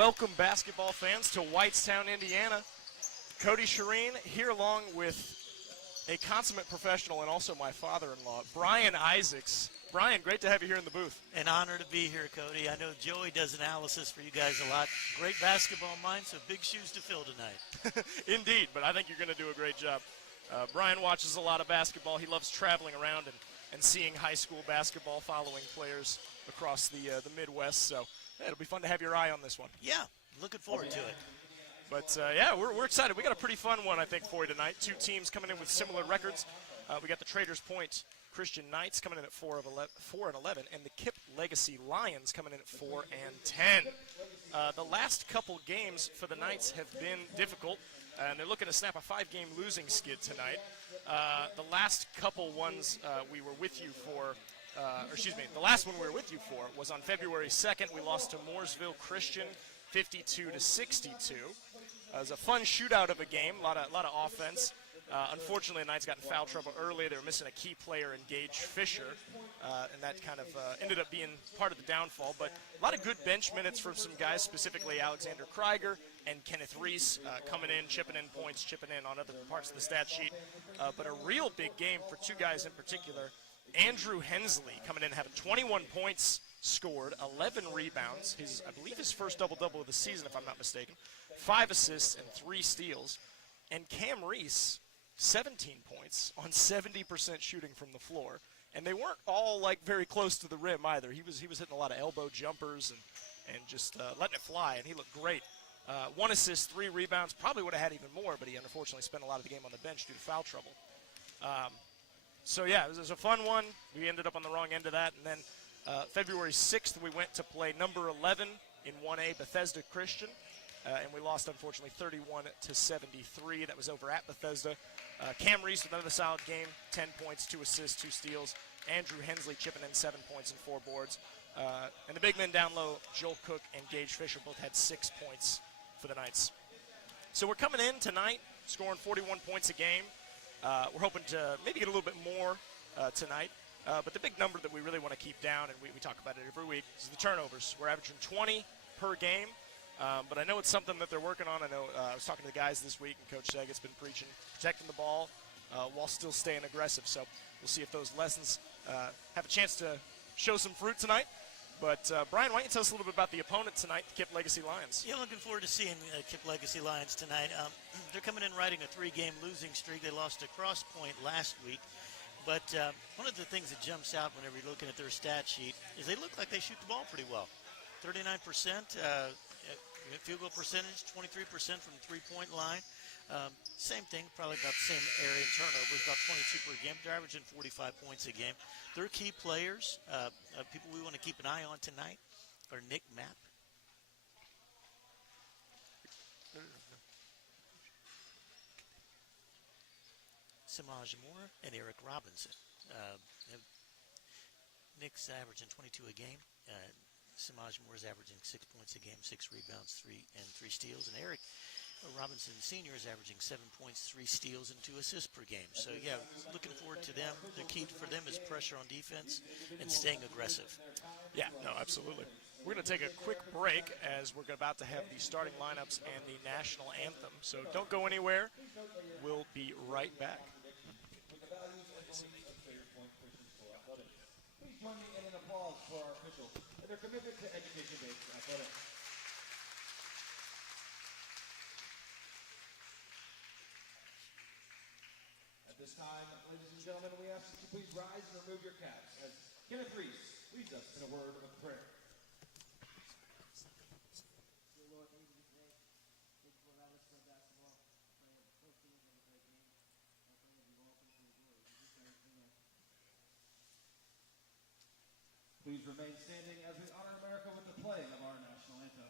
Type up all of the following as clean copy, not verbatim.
Welcome, basketball fans, to Whitestown, Indiana. Cody Shireen here along with a consummate professional and also my father-in-law, Brian Isaacs. Brian, great to have you here in the booth. An honor to be here, Cody. I know Joey does analysis for you guys a lot. Great basketball mind, so big shoes to fill tonight. Indeed, but I think you're going to do a great job. Brian watches a lot of basketball. He loves traveling around and seeing high school basketball, following players across the Midwest. So it'll be fun to have your eye on this one. Yeah, looking forward to it. But, yeah, we're excited. We got a pretty fun one, I think, for you tonight. Two teams coming in with similar records. We got the Traders Point Christian Knights coming in at 4-11, and the KIPP Legacy Lions coming in at 4-10. The last couple games for the Knights have been difficult, and they're looking to snap a 5-game losing skid tonight. The last couple ones we were with you for, the last one we were with you for was on February 2nd. We lost to Mooresville Christian 52-62. It was a fun shootout of a game, a lot of offense. Unfortunately, the Knights got in foul trouble early. They were missing a key player in Gage Fisher, and that kind of ended up being part of the downfall. But a lot of good bench minutes from some guys, specifically Alexander Krieger and Kenneth Reese coming in, chipping in points, chipping in on other parts of the stat sheet. But a real big game for two guys in particular. Andrew Hensley coming in, having 21 points scored, 11 rebounds, I believe his first double-double of the season, if I'm not mistaken, 5 assists and 3 steals. And Cam Reese, 17 points on 70% shooting from the floor. And they weren't all, like, very close to the rim either. He was hitting a lot of elbow jumpers and just letting it fly, and he looked great. 1 assist, 3 rebounds, probably would have had even more, but he unfortunately spent a lot of the game on the bench due to foul trouble. So, yeah, it was a fun one. We ended up on the wrong end of that. And then February 6th, we went to play number 11 in 1A Bethesda Christian. And we lost, unfortunately, 31-73. That was over at Bethesda. Cam Reese with another solid game, 10 points, 2 assists, 2 steals. Andrew Hensley chipping in 7 points and 4 boards. And the big men down low, Joel Cook and Gage Fisher, both had 6 points for the Knights. So we're coming in tonight, scoring 41 points a game. We're hoping to maybe get a little bit more tonight. But the big number that we really want to keep down, and we talk about it every week, is the turnovers. We're averaging 20 per game. But I know it's something that they're working on. I know I was talking to the guys this week, and Coach Seggett's been preaching protecting the ball while still staying aggressive. So we'll see if those lessons have a chance to show some fruit tonight. But, Brian, why don't you tell us a little bit about the opponent tonight, the KIPP Legacy Lions? Yeah, looking forward to seeing KIPP Legacy Lions tonight. They're coming in riding a 3-game losing streak. They lost to Cross Point last week. But one of the things that jumps out whenever you're looking at their stat sheet is they look like they shoot the ball pretty well. 39%. Field goal percentage, 23% from the three-point line. Same thing, probably about the same area in turnovers, about 22 per game. They're averaging 45 points a game. Their key players, people we want to keep an eye on tonight, are Nick Mapp. Samaj Moore and Eric Robinson. Nick's averaging 22 a game. Samaj Moore is averaging 6 points a game, 6 rebounds, 3 steals. And Eric Robinson Sr. is averaging 7 points, 3 steals, and 2 assists per game. So, yeah, looking forward to them. The key for them is pressure on defense and staying aggressive. Yeah, no, absolutely. We're going to take a quick break as we're about to have the starting lineups and the national anthem. So don't go anywhere. We'll be right back. Please join me in an applause for our officials and their commitment to education-based athletics. At this time, ladies and gentlemen, we ask that you please rise and remove your caps as Kenneth Reese leads us in a word of prayer. Please remain standing as we honor America with the playing of our national anthem.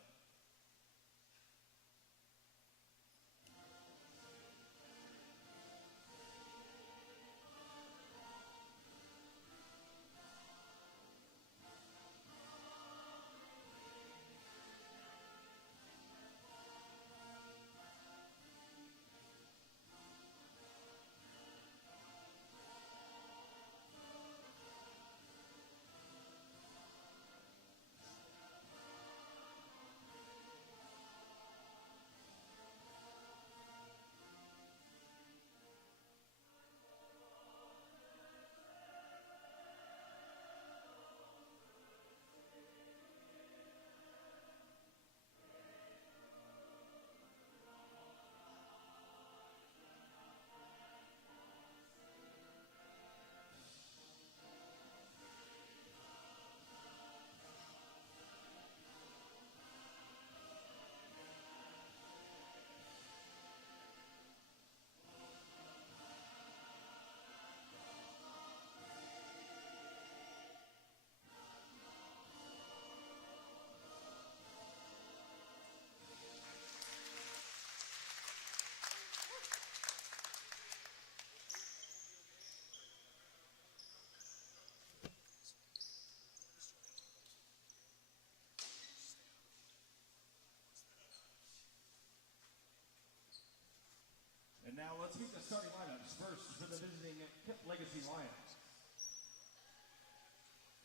the visiting KIPP Legacy Lions.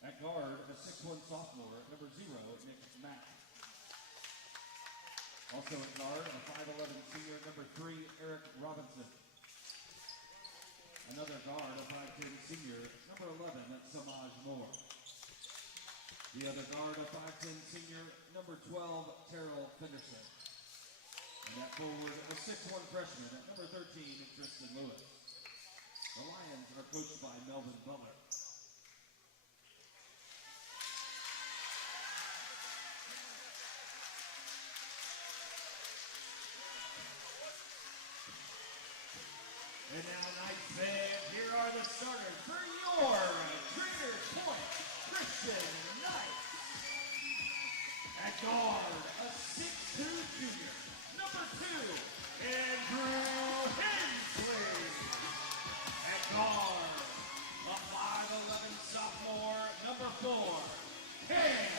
At guard, a 6'1 sophomore, number 0, Nick Mack. Also at guard, a 5'11 senior, number 3, Eric Robinson. Another guard, a 5'10 senior, number 11, Samaj Moore. The other guard, a 5'10 senior, number 12, Terrell Fenderson. And at forward, a 6'1 freshman, at number 13, Tristan Lewis. The Lions are coached by Melvin Butler. And now, Knights fans, here are the starters for your Trader's Point Christian Knights. At guard, a 6'2 junior, number 2, Andrew Hensley. At guard, a 5'11 sophomore, number 4, Cam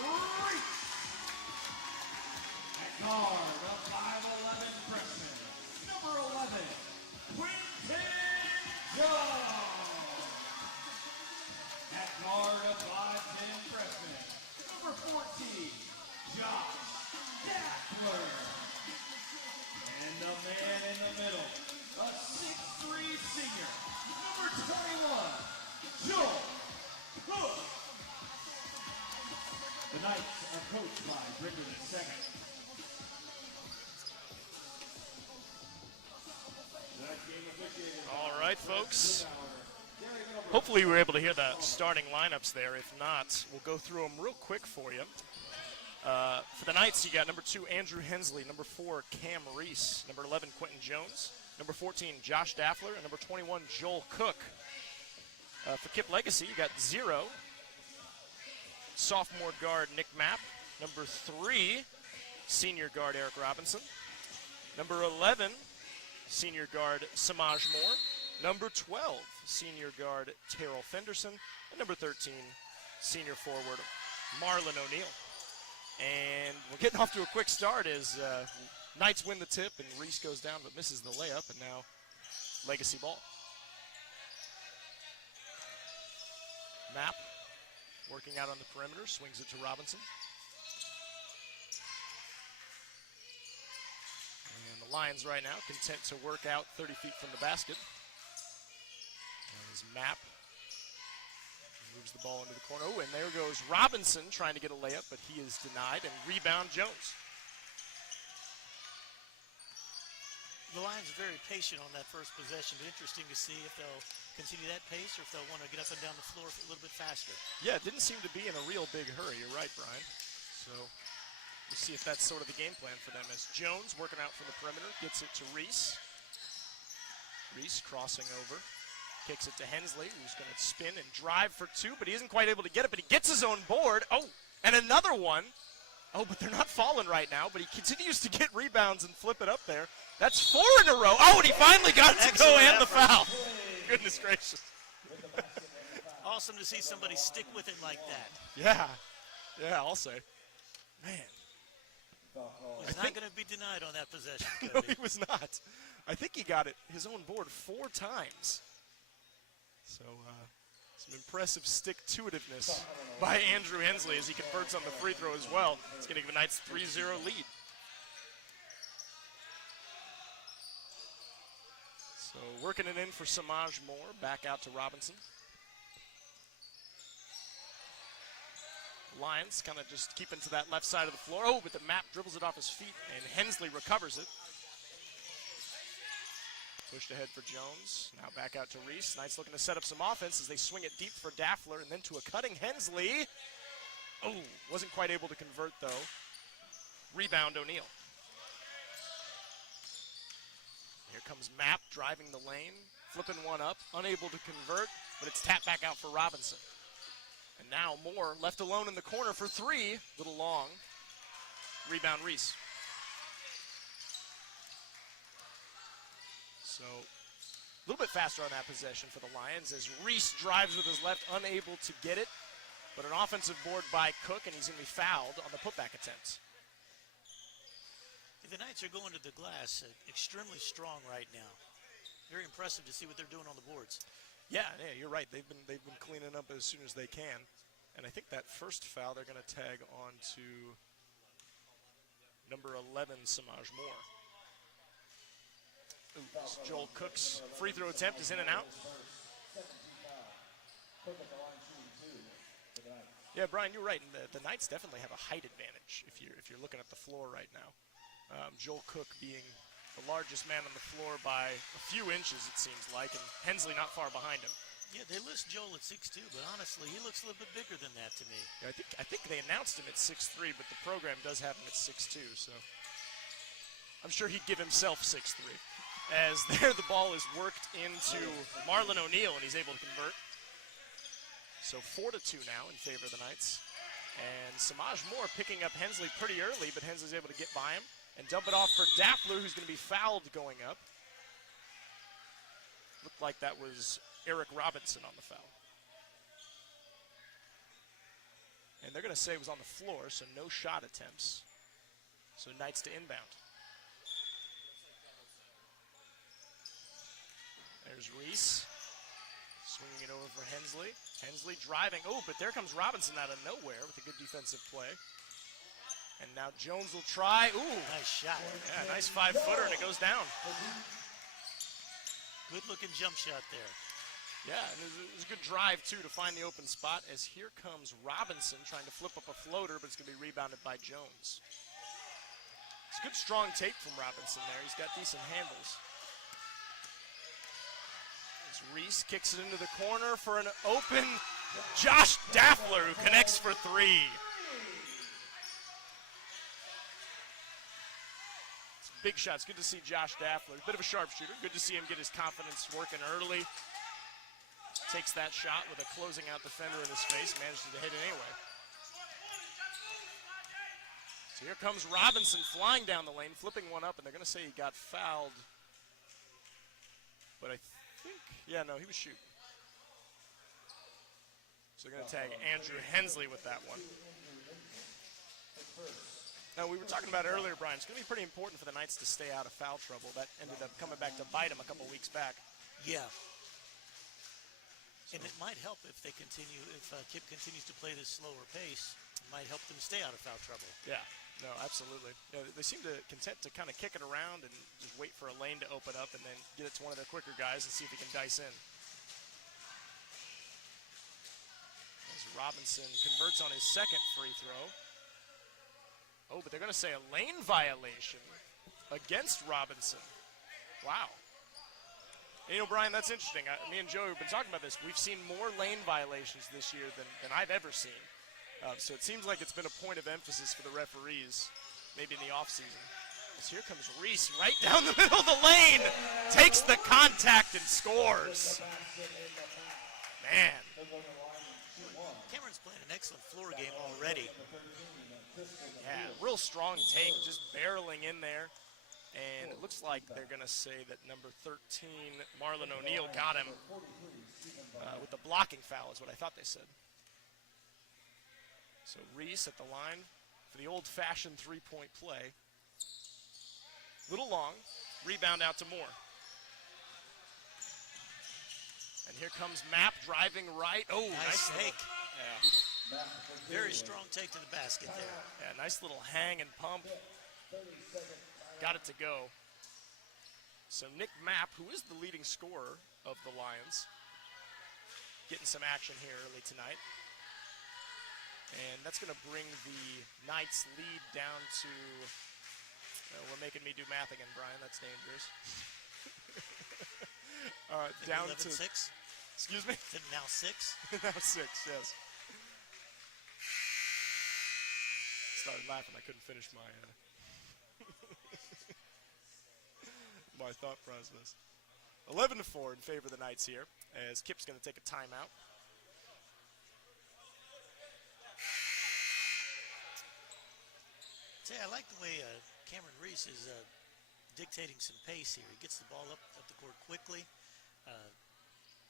Reach. At guard, a 5'11 freshman, number 11, Quinton Jones. At guard, a 5'10 freshman, number 14, Josh Daffler. And the man in the middle, a 6'3 senior, number 21, Joel Cook. The Knights are coached by Brendan II. All right, folks. Hopefully you were able to hear the starting lineups there. If not, we'll go through them real quick for you. For the Knights, you got number 2, Andrew Hensley, number 4, Cam Reese, number 11, Quentin Jones, number 14, Josh Daffler, and number 21, Joel Cook. For KIPP Legacy, you got 0, sophomore guard Nick Mapp, number 3, senior guard Eric Robinson, number 11, senior guard Samaj Moore, number 12, senior guard Terrell Fenderson, and number 13, senior forward Marlon O'Neill. And we're getting off to a quick start as Knights win the tip and Reese goes down but misses the layup, and now Legacy ball. Mapp working out on the perimeter, swings it to Robinson. And the Lions right now content to work out 30 feet from the basket. As Mapp moves the ball into the corner. Oh, and there goes Robinson trying to get a layup, but he is denied, and rebound Jones. The Lions are very patient on that first possession, but interesting to see if they'll continue that pace or if they'll want to get up and down the floor a little bit faster. Yeah, it didn't seem to be in a real big hurry. You're right, Brian. So we'll see if that's sort of the game plan for them as Jones working out from the perimeter, gets it to Reese. Reese crossing over. Kicks it to Hensley, who's going to spin and drive for 2, but he isn't quite able to get it, but he gets his own board. Oh, and another one. Oh, but they're not falling right now, but he continues to get rebounds and flip it up there. That's 4 in a row. Oh, and he finally got it to go and the foul. Goodness gracious. Awesome to see somebody stick with it like that. Yeah, I'll say. Man. He's not going to be denied on that possession. No, he was not. I think he got it his own board 4 times. So some impressive stick-to-itiveness by Andrew Hensley as he converts on the free throw as well. It's going to give the Knights 3-0 lead. So working it in for Samaj Moore, back out to Robinson. Lions kind of just keeping to that left side of the floor. Oh, but the Mapp dribbles it off his feet, and Hensley recovers it. Pushed ahead for Jones. Now back out to Reese. Knights looking to set up some offense as they swing it deep for Daffler and then to a cutting Hensley. Oh, wasn't quite able to convert though. Rebound O'Neill. Here comes Mapp driving the lane, flipping one up, unable to convert, but it's tapped back out for Robinson. And now Moore left alone in the corner for 3. Little long. Rebound Reese. So a little bit faster on that possession for the Lions as Reese drives with his left, unable to get it. But an offensive board by Cook, and he's going to be fouled on the putback attempt. The Knights are going to the glass extremely strong right now. very impressive to see what they're doing on the boards. Yeah, you're right. They've been cleaning up as soon as they can. And I think that first foul they're going to tag on to number 11, Samaj Moore. Ooh, Joel Cook's free throw attempt is in and out. Yeah, Brian, you're right. And the Knights definitely have a height advantage if you're looking at the floor right now. Joel Cook being the largest man on the floor by a few inches, it seems like, and Hensley not far behind him. Yeah, they list Joel at 6'2", but honestly, he looks a little bit bigger than that to me. Yeah, I think they announced him at 6'3", but the program does have him at 6'2", so I'm sure he'd give himself 6'3". As there, the ball is worked into Marlon O'Neal, and he's able to convert. So 4-2 now in favor of the Knights. And Samaj Moore picking up Hensley pretty early, but Hensley's able to get by him and dump it off for Daffler, who's going to be fouled going up. Looked like that was Eric Robinson on the foul. And they're going to say it was on the floor, so no shot attempts. So Knights to inbound. There's Reese. Swinging it over for Hensley. Hensley driving. Oh, but there comes Robinson out of nowhere with a good defensive play. And now Jones will try. Ooh. Nice shot. Yeah, nice 5-footer, and it goes down. Good-looking jump shot there. Yeah, and it was a good drive, too, to find the open spot, as here comes Robinson trying to flip up a floater, but it's going to be rebounded by Jones. It's a good, strong take from Robinson there. He's got decent handles. As Reese kicks it into the corner for an open Josh Daffler, who connects for 3. Big shots. Good to see Josh Daffler. Bit of a sharpshooter. Good to see him get his confidence working early. Takes that shot with a closing out defender in his face. Manages to hit it anyway. So here comes Robinson flying down the lane, flipping one up, and they're going to say he got fouled. But I think, yeah, no, he was shooting. So they're going to tag Andrew Hensley with that one. Now, we were talking about it earlier, Brian. It's going to be pretty important for the Knights to stay out of foul trouble. That ended up coming back to bite them a couple weeks back. Yeah. And it might help if they continue, if KIPP continues to play this slower pace. It might help them stay out of foul trouble. Yeah, no, absolutely. You know, they seem to content to kind of kick it around and just wait for a lane to open up and then get it to one of their quicker guys and see if he can dice in. As Robinson converts on his second free throw. Oh, but they're going to say a lane violation against Robinson. Wow. And, you know, Brian, that's interesting. Me and Joey have been talking about this. We've seen more lane violations this year than I've ever seen. So it seems like it's been a point of emphasis for the referees, maybe in the offseason. As here comes Reese right down the middle of the lane, takes the contact and scores. Man. Cameron's playing an excellent floor game already. Yeah, real strong take, just barreling in there. And it looks like they're going to say that number 13, Marlon O'Neal, got him with the blocking foul is what I thought they said. So Reese at the line for the old-fashioned three-point play. Little long. Rebound out to Moore. And here comes Mapp driving right. Oh, nice take. Yeah. Very strong take to the basket there. Yeah, nice little hang and pump. Got it to go. So Nick Mapp, who is the leading scorer of the Lions, getting some action here early tonight. And that's going to bring the Knights lead down to, we're making me do math again, Brian. That's dangerous. Down 11, to 6. Excuse me? Is it now 6? Now 6, yes. Started laughing. I couldn't finish my my thought process. 11-4 in favor of the Knights here, as KIPP's going to take a timeout. Say, I like the way Cameron Reese is dictating some pace here. He gets the ball up the court quickly,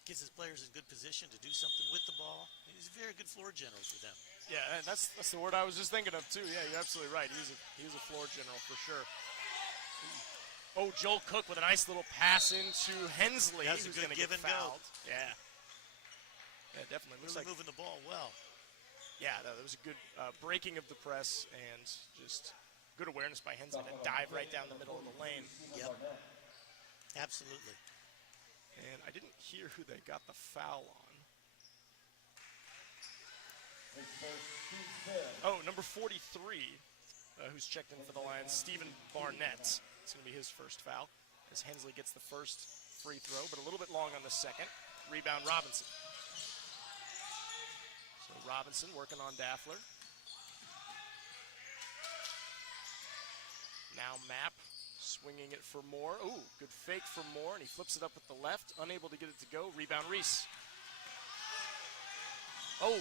gets his players in good position to do something with the ball. He's a very good floor general for them. Yeah, and that's the word I was just thinking of too. Yeah, you're absolutely right. He's a floor general for sure. Oh, Joel Cook with a nice little pass into Hensley. That's a who's good gonna give get and go. fouled. Yeah. Yeah, definitely. Looks Really like, moving the ball well. yeah, no, that was a good breaking of the press and just good awareness by Hensley to dive right down the middle of the lane. Yep. Absolutely. And I didn't hear who they got the foul on. Oh, number 43, who's checked in for the Lions, Stephen Barnett. It's going to be his first foul as Hensley gets the first free throw, but a little bit long on the second. Rebound Robinson. So Robinson working on Daffler. Now Mapp swinging it for Moore. Ooh, good fake for Moore, and he flips it up with the left. Unable to get it to go. Rebound Reese. Oh,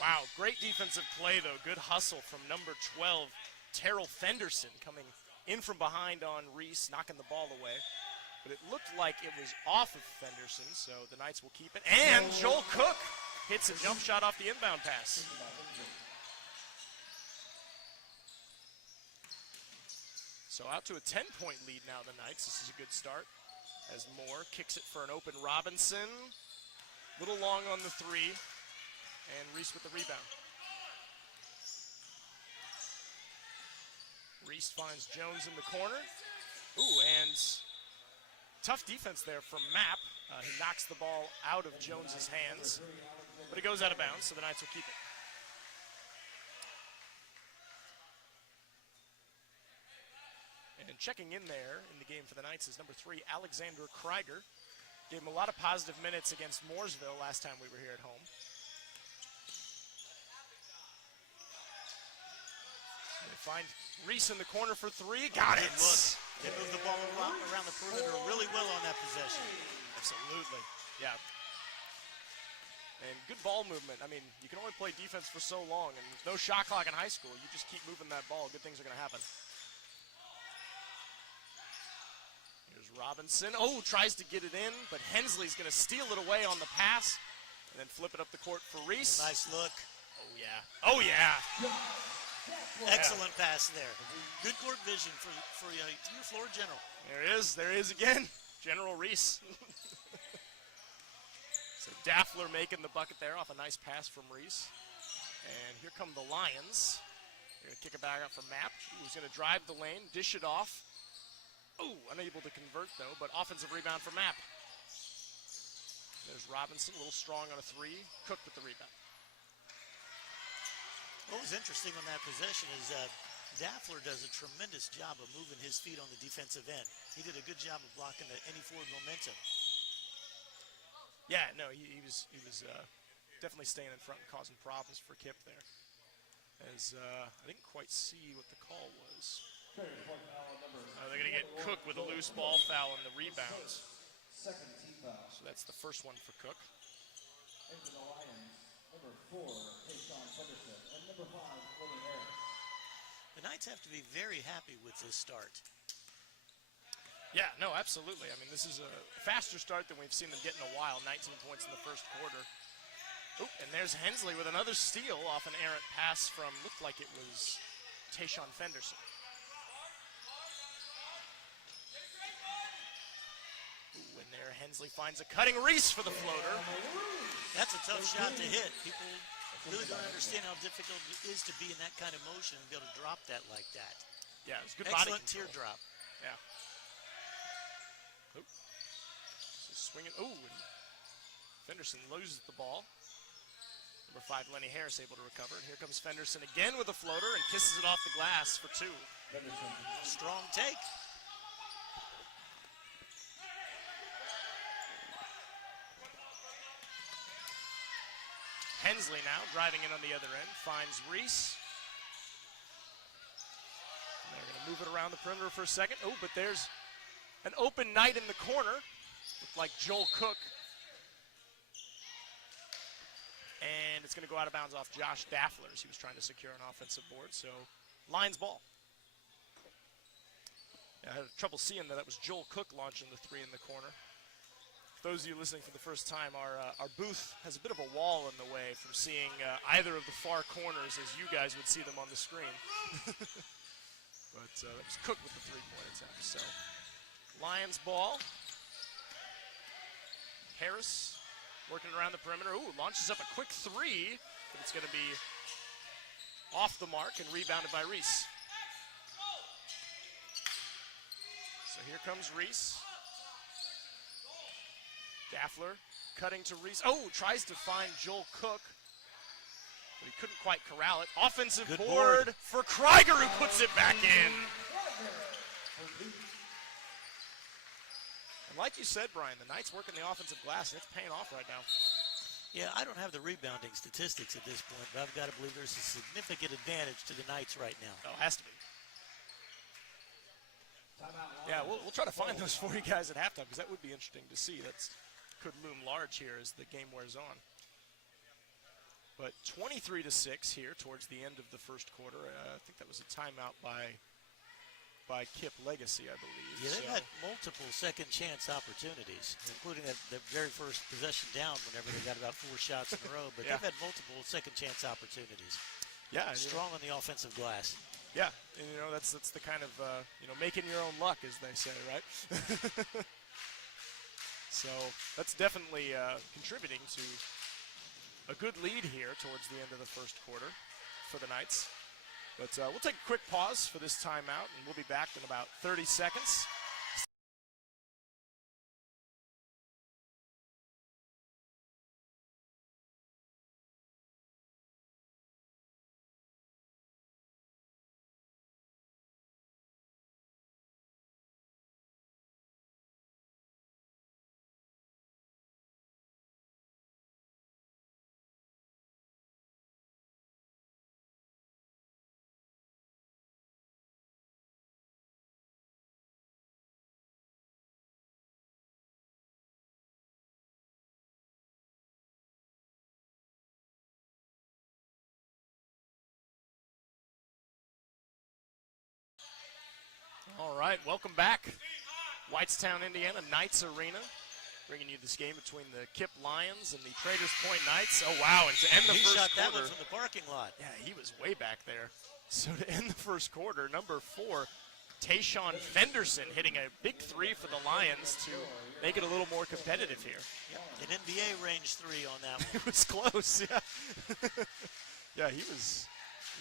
wow. Great defensive play, though. Good hustle from number 12, Terrell Fenderson, coming in from behind on Reese, knocking the ball away. But it looked like it was off of Fenderson, so the Knights will keep it. And Joel Cook hits a jump shot off the inbound pass. So out to a 10-point lead now, the Knights. This is a good start as Moore kicks it for an open Robinson. Little long on the three, and Reese with the rebound. Reese finds Jones in the corner. Ooh, and tough defense there from Mapp. He knocks the ball out of Jones's hands, but it goes out of bounds, so the Knights will keep it. And checking in there in the game for the Knights is number 3, Alexander Krieger. Gave him a lot of positive minutes against Mooresville last time we were here at home. So they find Reese in the corner for 3. Got it! Look, they moved the ball around the perimeter really well on that possession. Absolutely. Yeah. And good ball movement. I mean, you can only play defense for so long, and there's no shot clock in high school. You just keep moving that ball. Good things are going to happen. Here's Robinson. Oh, tries to get it in, but Hensley's going to steal it away on the pass and then flip it up the court for Reese. Nice look. Oh, yeah. Oh, yeah. Excellent pass there. Good court vision for your floor general. There is again. General Reese. So Daffler making the bucket there off a nice pass from Reese. And here come the Lions. They're going to kick it back out for Mapp, who's going to drive the lane, dish it off. Oh, unable to convert, though, but offensive rebound for Mapp. There's Robinson, a little strong on a 3. Cook with the rebound. What was interesting on that possession is Daffler does a tremendous job of moving his feet on the defensive end. He did a good job of blocking any forward momentum. Yeah, no, he was definitely staying in front and causing problems for KIPP there. As I didn't quite see what the call was. They're going to get Cook with a loose ball foul on the rebounds. Second team foul. So that's the first one for Cook. Into the Lions, number 4, Tayshaun Fenderson, and number 5, Willie Harris. The Knights have to be very happy with this start. Yeah, no, absolutely. I mean, this is a faster start than we've seen them get in a while. 19 points in the first quarter. Oh, and there's Hensley with another steal off an errant pass from, looked like it was Tayshaun Fenderson. Ooh, and there Hensley finds a cutting Reese for the floater. That's a tough shot to hit. People really don't understand how difficult it is to be in that kind of motion and be able to drop that like that. Yeah, it was good body Excellent control. teardrop. Yeah. Oh. So swinging. Oh, and Fenderson loses the ball. Number 5, Lenny Harris able to recover. And here comes Fenderson again with a floater and kisses it off the glass for 2. Strong take. Hensley now driving in on the other end, finds Reese. And they're going to move it around the perimeter for a second. Oh, but there's an open Knight in the corner. Looked like Joel Cook. And it's going to go out of bounds off Josh Daffler as he was trying to secure an offensive board. So, Lions ball. Yeah, I had trouble seeing that was Joel Cook launching the 3 in the corner. For those of you listening for the first time, our booth has a bit of a wall in the way from seeing either of the far corners as you guys would see them on the screen. But that was Cook with the 3-point attempt. So Lions ball. Harris working around the perimeter. Ooh, launches up a quick three, but it's going to be off the mark and rebounded by Reese. So here comes Reese. Daffler cutting to Reese. Oh, tries to find Joel Cook, but he couldn't quite corral it. Offensive board for Krieger, who puts it back in. And like you said, Brian, the Knights working the offensive glass, and it's paying off right now. Yeah, I don't have the rebounding statistics at this point, but I've got to believe there's a significant advantage to the Knights right now. Oh, it has to be. Yeah, we'll try to find those for you guys at halftime, because that would be interesting to see. That could loom large here as the game wears on. But 23-6 here towards the end of the first quarter. I think that was a timeout by KIPP Legacy, I believe. Yeah, they've had multiple second chance opportunities, including the very first possession down whenever they got about 4 shots in a row. But they've had multiple second chance opportunities. Yeah, strong on the offensive glass. Yeah, and that's the kind of making your own luck, as they say, right? So that's definitely contributing to a good lead here towards the end of the first quarter for the Knights. But we'll take a quick pause for this timeout, and we'll be back in about 30 seconds. All right, welcome back. Whitestown, Indiana, Knights Arena, bringing you this game between the KIPP Lions and the Traders Point Knights. Oh, wow, and to end the first quarter. He shot that quarter, one from the parking lot. Yeah, he was way back there. So to end the first quarter, number 4, Tayshawn Fenderson hitting a big 3 for the Lions to make it a little more competitive here. Yep. An NBA range 3 on that one. It was close, yeah. Yeah, he was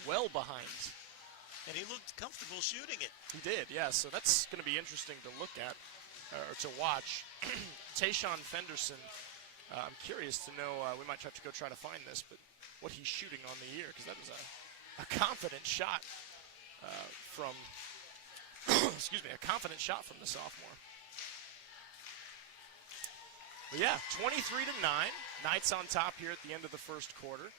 well behind. And he looked comfortable shooting it. He did, yeah. So that's going to be interesting to look at, or to watch. Tayshawn Fenderson, I'm curious to know, we might have to go try to find this, but what he's shooting on the year, because that was a confident shot from, excuse me, a confident shot from the sophomore. But yeah, 23-9, Knights on top here at the end of the first quarter.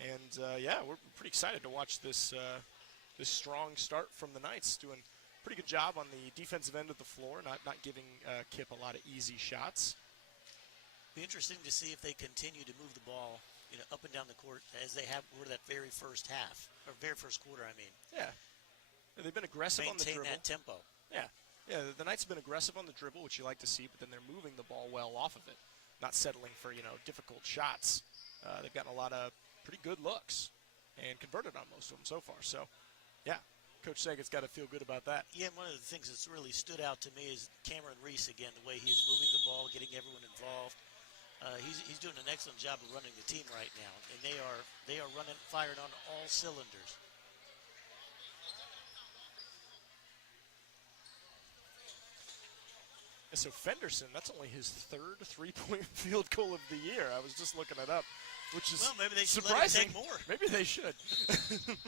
And, yeah, we're pretty excited to watch this this strong start from the Knights, doing a pretty good job on the defensive end of the floor, not giving KIPP a lot of easy shots. Be interesting to see if they continue to move the ball up and down the court as they have over that very first half, or very first quarter, I mean. Yeah. They've been aggressive on the dribble. Maintain that tempo. Yeah. Yeah, the Knights have been aggressive on the dribble, which you like to see, but then they're moving the ball well off of it, not settling for, difficult shots. They've gotten a lot of pretty good looks and converted on most of them so far. So, yeah, Coach Saget's got to feel good about that. Yeah, one of the things that's really stood out to me is Cameron Reese again, the way he's moving the ball, getting everyone involved. He's doing an excellent job of running the team right now, and they are firing on all cylinders. So Fenderson, that's only his 3rd three-point field goal of the year. I was just looking it up, which is maybe they should surprising. Let him take more. Maybe they should.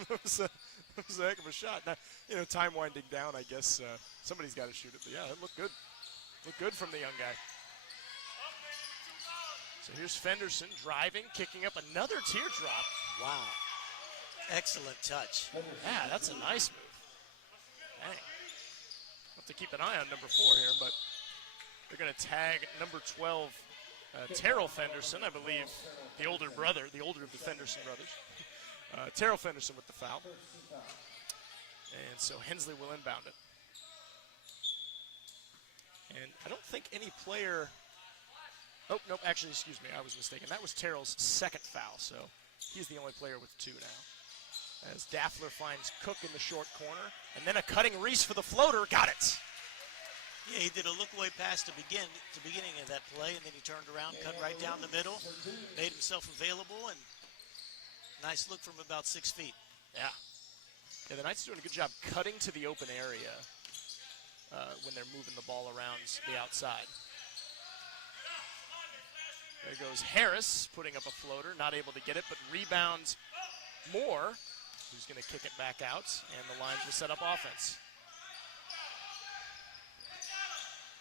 It was a heck of a shot. Now, time winding down, I guess somebody's got to shoot it. But yeah, it looked good. Looked good from the young guy. So here's Fenderson driving, kicking up another teardrop. Wow. Excellent touch. Yeah, that's a nice move. Dang. Have to keep an eye on number 4 here, but they're going to tag number 12, Terrell Fenderson, I believe, the older of the Fenderson brothers. Terrell Fenderson with the foul. And so Hensley will inbound it. And I don't think any player... Oh, nope, actually, excuse me, I was mistaken. That was Terrell's 2nd foul, so he's the only player with 2 now. As Daffler finds Cook in the short corner, and then a cutting Reese for the floater. Got it. Yeah, he did a look-away pass to beginning of that play, and then he turned around, cut right down the middle, made himself available, and nice look from about 6 feet. Yeah. Yeah, the Knights doing a good job cutting to the open area when they're moving the ball around the outside. There goes Harris, putting up a floater, not able to get it, but rebounds Moore, who's going to kick it back out, and the Lions will set up offense.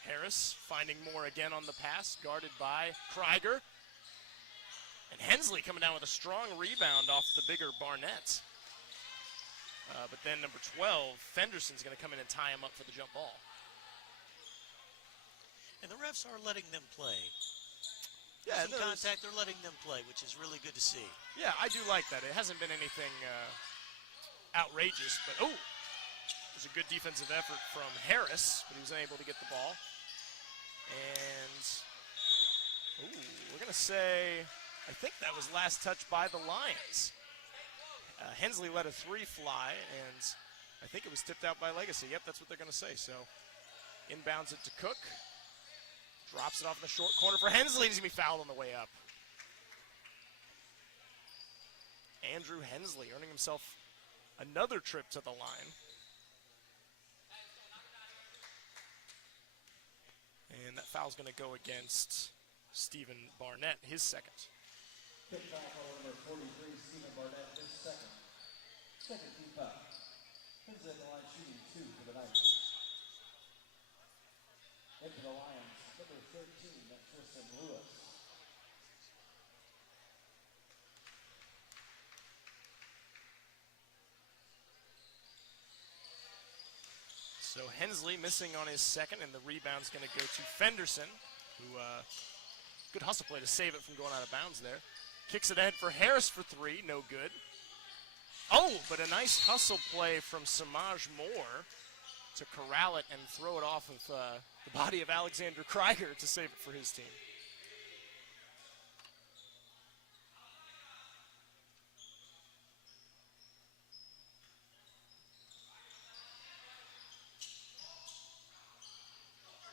Harris finding Moore again on the pass, guarded by Krieger. And Hensley coming down with a strong rebound off the bigger Barnett. But then number 12, Fenderson's going to come in and tie him up for the jump ball. And the refs are letting them play. Yeah, some contact, they're letting them play, which is really good to see. Yeah, I do like that. It hasn't been anything outrageous, but it was a good defensive effort from Harris, but he was unable to get the ball. And we're going to say, I think that was last touch by the Lions. Hensley let a 3 fly, and I think it was tipped out by Legacy. Yep, that's what they're going to say. So inbounds it to Cook. Drops it off in the short corner for Hensley. He's going to be fouled on the way up. Andrew Hensley earning himself another trip to the line. And that foul's going to go against Stephen Barnett, his second. Kick back on number 43, Stephen Barnett, his second. Second team foul. Hensley at the line shooting 2 for the Knights. Into the Lions, number 13, that's Tristan Lewis. So Hensley missing on his second, and the rebound's going to go to Fenderson, who good hustle play to save it from going out of bounds there. Kicks it ahead for Harris for 3, no good. Oh, but a nice hustle play from Samaj Moore to corral it and throw it off of the body of Alexander Krieger to save it for his team.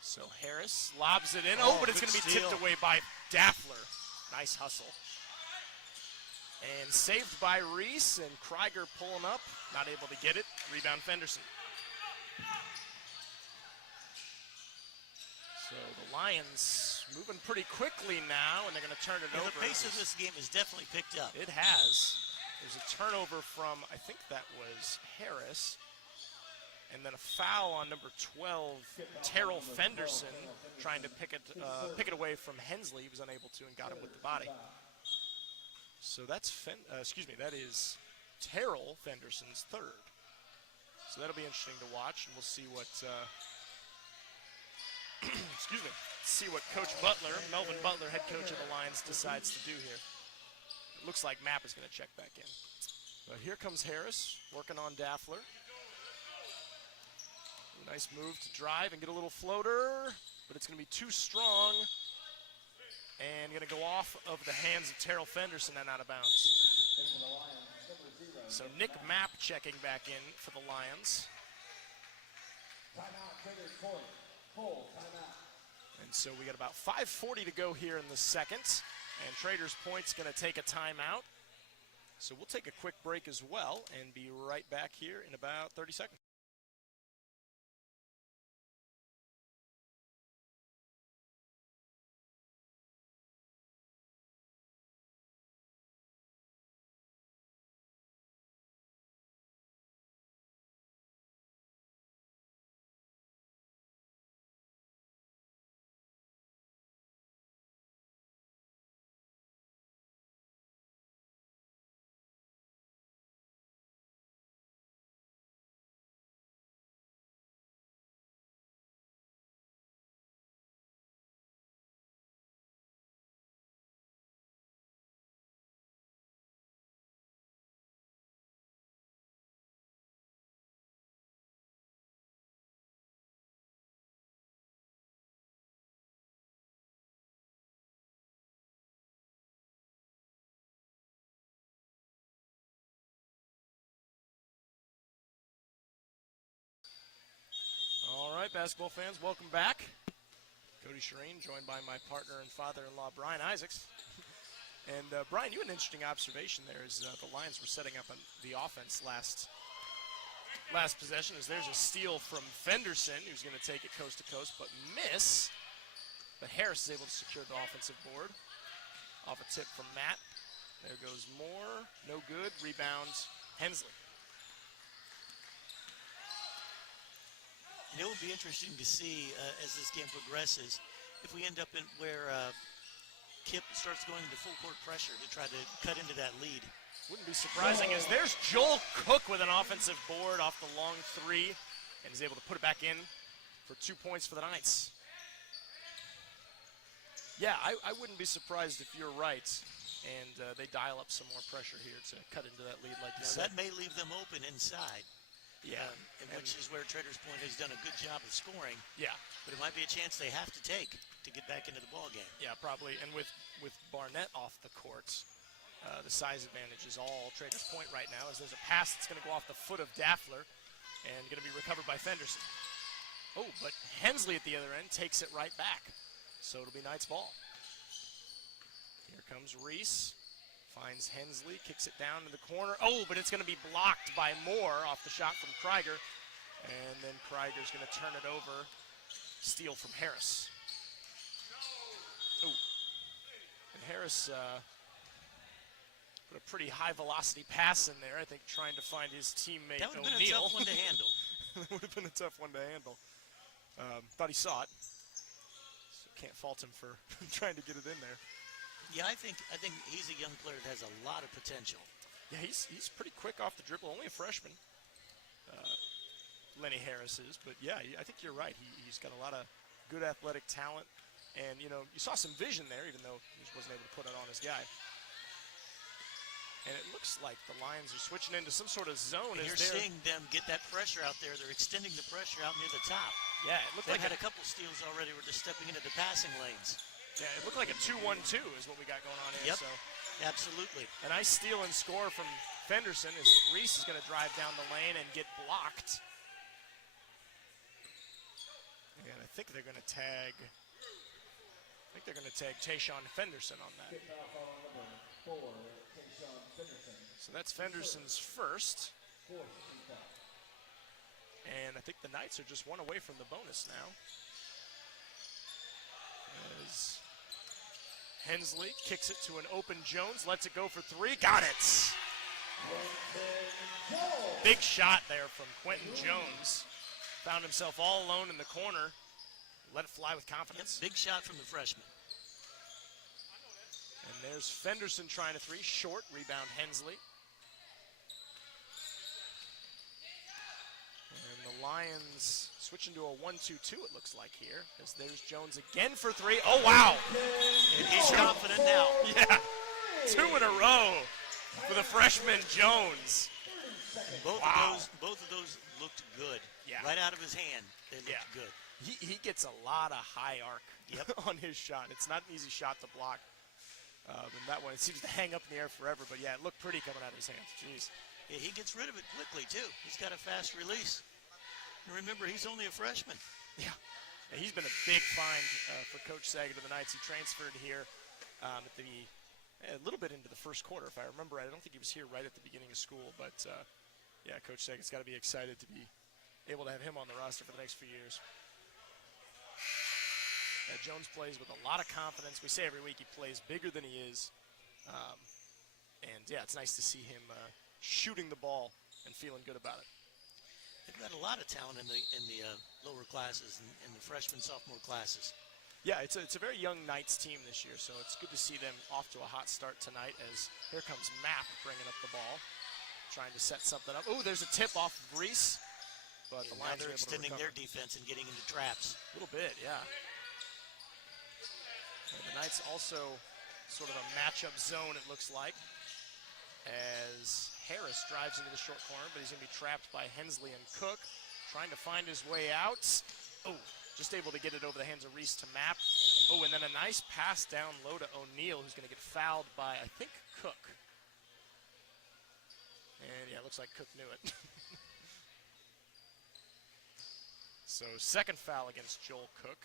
So Harris lobs it in. Oh, but it's going to be tipped away by Daffler. Nice hustle. And saved by Reese, and Krieger pulling up. Not able to get it. Rebound Fenderson. So the Lions moving pretty quickly now, and they're going to turn it over. The pace of this game has definitely picked up. It has. There's a turnover from, I think that was Harris. And then a foul on number 12, Terrell Fenderson, trying to pick it away from Hensley. He was unable to and got him with the body. So that's that is Terrell Fenderson's third. So that'll be interesting to watch, and we'll see what see what Coach Butler, Melvin Butler, head coach of the Lions, decides to do here. It looks like Mapp is going to check back in. But here comes Harris working on Daffler. Nice move to drive and get a little floater, but it's going to be too strong and going to go off of the hands of Terrell Fenderson and out of bounds. So Nick Mapp checking back in for the Lions. And so we got about 5:40 to go here in the second, and Traders Point's going to take a timeout. So we'll take a quick break as well and be right back here in about 30 seconds. right, basketball fans, welcome back. Cody Shireen, joined by my partner and father-in-law, Brian Isaacs. And, Brian, you had an interesting observation there as the Lions were setting up on the offense last possession, as there's a steal from Fenderson, who's going to take it coast to coast, but miss. But Harris is able to secure the offensive board off a tip from Matt. There goes Moore, no good. Rebounds Hensley. And it will be interesting to see as this game progresses if we end up in where KIPP starts going into full court pressure to try to cut into that lead. Wouldn't be surprising as there's Joel Cook with an offensive board off the long three and is able to put it back in for 2 points for the Knights. Yeah, I wouldn't be surprised if you're right and they dial up some more pressure here to cut into that lead like you said. That may leave them open inside. Yeah. Which is where Traders Point has done a good job of scoring. Yeah. But it might be a chance they have to take to get back into the ball game. Yeah, probably. And with Barnett off the court, the size advantage is all Traders Point right now, as there's a pass that's going to go off the foot of Daffler and going to be recovered by Fenderson. Oh, but Hensley at the other end takes it right back. So it'll be Knights ball. Here comes Reese. Finds Hensley, kicks it down in the corner. Oh, but it's going to be blocked by Moore off the shot from Krieger. And then Krieger's going to turn it over. Steal from Harris. Oh. And Harris put a pretty high velocity pass in there, I think, trying to find his teammate That would have O'Neal. been a tough one to handle. That would have been a tough one to handle. Thought he saw it. So can't fault him for trying to get it in there. Yeah, I think he's a young player that has a lot of potential. Yeah, he's pretty quick off the dribble. Only a freshman, Lenny Harris is. But, yeah, I think you're right. He's got a lot of good athletic talent. And, you know, you saw some vision there, even though he wasn't able to put it on his guy. And it looks like the Lions are switching into some sort of zone. And you're seeing them get that pressure out there. They're extending the pressure out near the top. Yeah, it looked They've like had a couple steals already. We're just stepping into the passing lanes. Yeah, it looked like a 2-1-2 is what we got going on here. Yep, So absolutely. a nice steal and score from Fenderson as Reese is going to drive down the lane and get blocked. And I think they're going to tag. Tayshawn Fenderson on that. So that's Fenderson's first. And I think the Knights are just one away from the bonus now. As Hensley kicks it to an open Jones, lets it go for three, got it! Big shot there from Quentin Jones. Found himself all alone in the corner. Let it fly with confidence. Yep, big shot from the freshman. And there's Fenderson trying a three, short, rebound Hensley. And the Lions switching to a 1-2-2, it looks like here, as there's Jones again for three. Oh, wow! And he's confident now. Yeah, 2 in a row for the freshman Jones. Both of those looked good. Yeah. Right out of his hand, they looked good. He gets a lot of high arc on his shot. It's not an easy shot to block. And that one, it seems to hang up in the air forever. But, yeah, it looked pretty coming out of his hands. Jeez. Yeah, he gets rid of it quickly, too. He's got a fast release. And remember, he's only a freshman. Yeah. He's been a big find for Coach Saget of the Knights. He transferred here at a little bit into the first quarter, if I remember right. I don't think he was here right at the beginning of school. But, yeah, Coach Saget's got to be excited to be able to have him on the roster for the next few years. Jones plays with a lot of confidence. We say every week he plays bigger than he is. And, yeah, it's nice to see him shooting the ball and feeling good about it. They've got a lot of talent in the lower classes and the freshman, sophomore classes. Yeah, it's a very young Knights team this year, so it's good to see them off to a hot start tonight as here comes Mapp bringing up the ball, trying to set something up. Oh, there's a tip off of Reese, but the Lions are able to extending recover. their defense and getting into traps. A little bit, yeah. And the Knights also sort of a matchup zone, it looks like, as Harris drives into the short corner, but he's going to be trapped by Hensley and Cook, trying to find his way out. Oh, just able to get it over the hands of Reese to Mapp. Oh, and then a nice pass down low to O'Neal, who's going to get fouled by, I think, Cook. And, yeah, it looks like Cook knew it. So second foul against Joel Cook.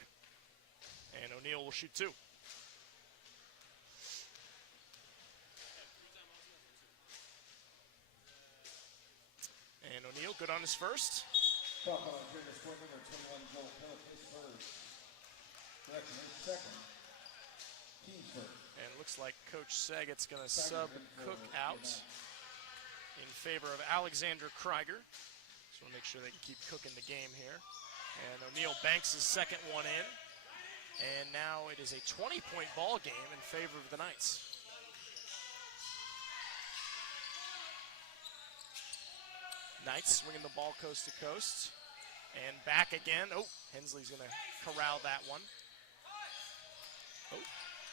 And O'Neal will shoot 2. And O'Neal good on his first. Foul on Trader's Point number 21, Joel Cook, his first. Correction, his second. Team's first. And it looks like Coach Saget's going to sub Cook out in favor of Alexander Krieger. Just want to make sure they can keep Cook in the game here. And O'Neal banks his second one in. And now it is a 20-point ball game in favor of the Knights. Knights swinging the ball coast to coast. And back again. Oh, Hensley's going to corral that one. Oh,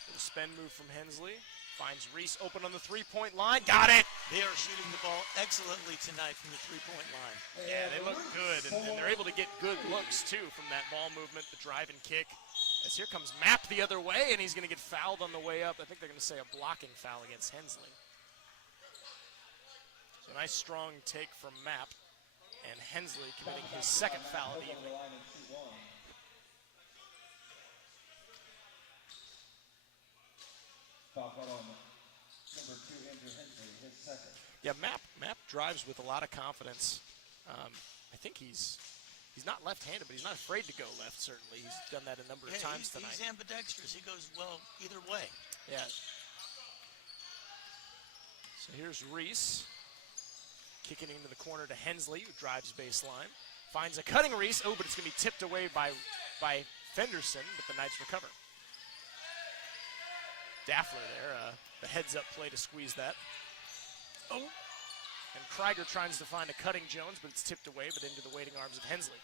little spin move from Hensley. Finds Reese open on the three-point line. Got it! They are shooting the ball excellently tonight from the three-point line. Yeah, they look good, and they're able to get good looks, too, from that ball movement, the drive and kick. As here comes Mapp the other way, and he's going to get fouled on the way up. I think they're going to say a blocking foul against Hensley. So a nice strong take from Mapp, and Hensley committing his second foul of the evening. Foul called on number 2, Andrew Hensley, his second. Yeah, Mapp drives with a lot of confidence. I think he's not lefty-handed, but he's not afraid to go left, certainly. He's done that a number of times tonight. He's ambidextrous. He goes well either way. Yeah. So here's Reese. Kicking into the corner to Hensley, who drives baseline. Finds a cutting Reese. Oh, but it's going to be tipped away by Fenderson, but the Knights recover. Daffler there, the heads-up play to squeeze that. Oh, and Krieger tries to find a cutting Jones, but it's tipped away, but into the waiting arms of Hensley.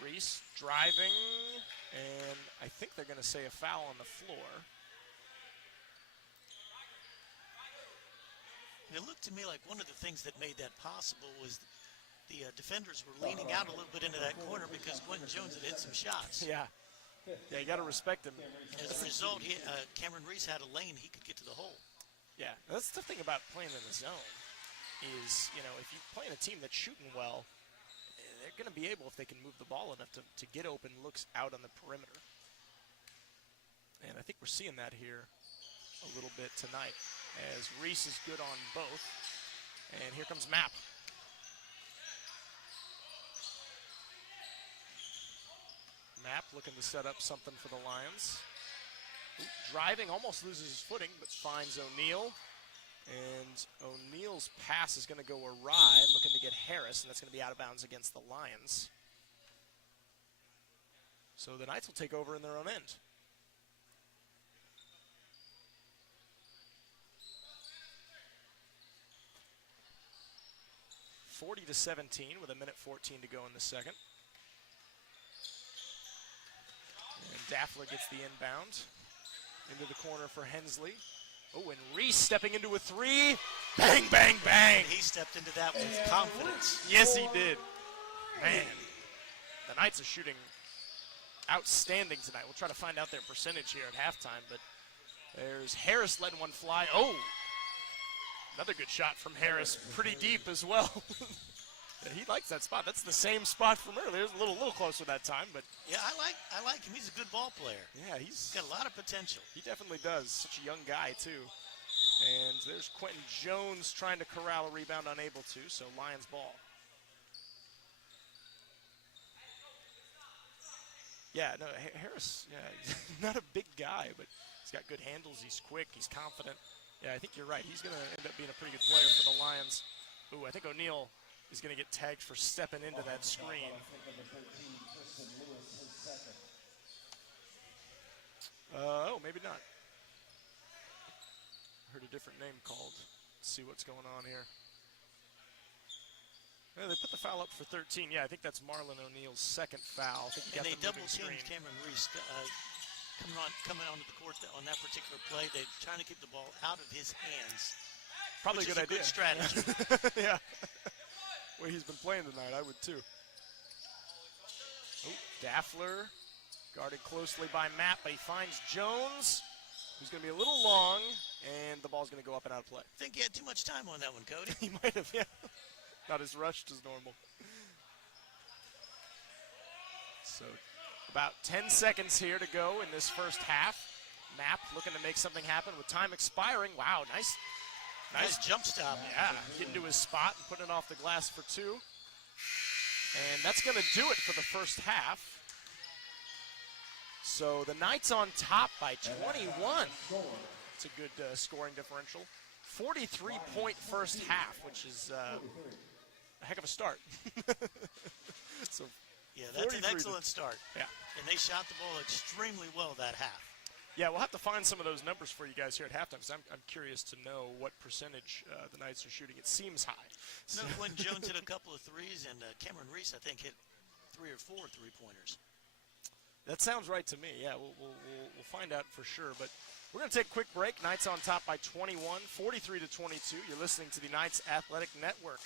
Reese driving, and I think they're going to say a foul on the floor. It looked to me like one of the things that made that possible was the defenders were leaning out a little bit into that corner because Quentin Jones had hit some shots. Yeah, you got to respect him. As a result, Cameron Reese had a lane he could get to the hole. Yeah, that's the thing about playing in the zone is, you know, if you play in a team that's shooting well, they're going to be able, if they can move the ball enough, to get open looks out on the perimeter. And I think we're seeing that here a little bit tonight as Reese is good on both. And here comes Mapp. Mapp looking to set up something for the Lions. Ooh, driving, almost loses his footing, but finds O'Neal. And O'Neal's pass is going to go awry, looking to get Harris, and that's going to be out of bounds against the Lions. So the Knights will take over in their own end. (40-17) with 1:14 to go in the second. And Daffler gets the inbound into the corner for Hensley. Oh, and Reese stepping into a three. Bang, bang, bang. He stepped into that with confidence. Yes, he did. Man, the Knights are shooting outstanding tonight. We'll try to find out their percentage here at halftime, but there's Harris letting one fly. Oh, another good shot from Harris, pretty deep as well. Yeah, he likes that spot. That's the same spot from earlier. It was a little closer that time, but yeah, I like him. He's a good ball player. Yeah, he's got a lot of potential. He definitely does. Such a young guy too. And there's Quentin Jones trying to corral a rebound, unable to. So Lions ball. Yeah, no, Harris. Yeah, he's not a big guy, but he's got good handles. He's quick. He's confident. Yeah, I think you're right. He's going to end up being a pretty good player for the Lions. Ooh, I think O'Neal is going to get tagged for stepping into that screen. Oh, maybe not. Heard a different name called. Let's see what's going on here. Yeah, they put the foul up for 13. Yeah, I think that's Marlon O'Neal's second foul. I think he got they the moving double-teamed screen. Cameron Reese coming onto the court on that particular play. They're trying to keep the ball out of his hands. Probably a good idea. Good strategy. Yeah. Well, he's been playing tonight. I would too. Oh, Daffler guarded closely by Mapp, but he finds Jones, who's going to be a little long, and the ball's going to go up and out of play. I think he had too much time on that one, Cody. He might have, yeah. Not as rushed as normal. So about 10 seconds here to go in this first half. Knapp looking to make something happen with time expiring. Wow, nice jump stop. Yeah, getting to his spot and putting it off the glass for two. And that's going to do it for the first half. So the Knights on top by 21. It's a good scoring differential. 43-point first half, which is a heck of a start. So yeah, that's an excellent start. Yeah. And they shot the ball extremely well that half. Yeah, we'll have to find some of those numbers for you guys here at halftime because I'm curious to know what percentage the Knights are shooting. It seems high. So. No, Quinn Jones hit a couple of threes, and Cameron Reese, I think, hit 3 or 4 three-pointers. That sounds right to me. Yeah, we'll find out for sure. But we're going to take a quick break. Knights on top by 21, 43-22. You're listening to the Knights Athletic Network.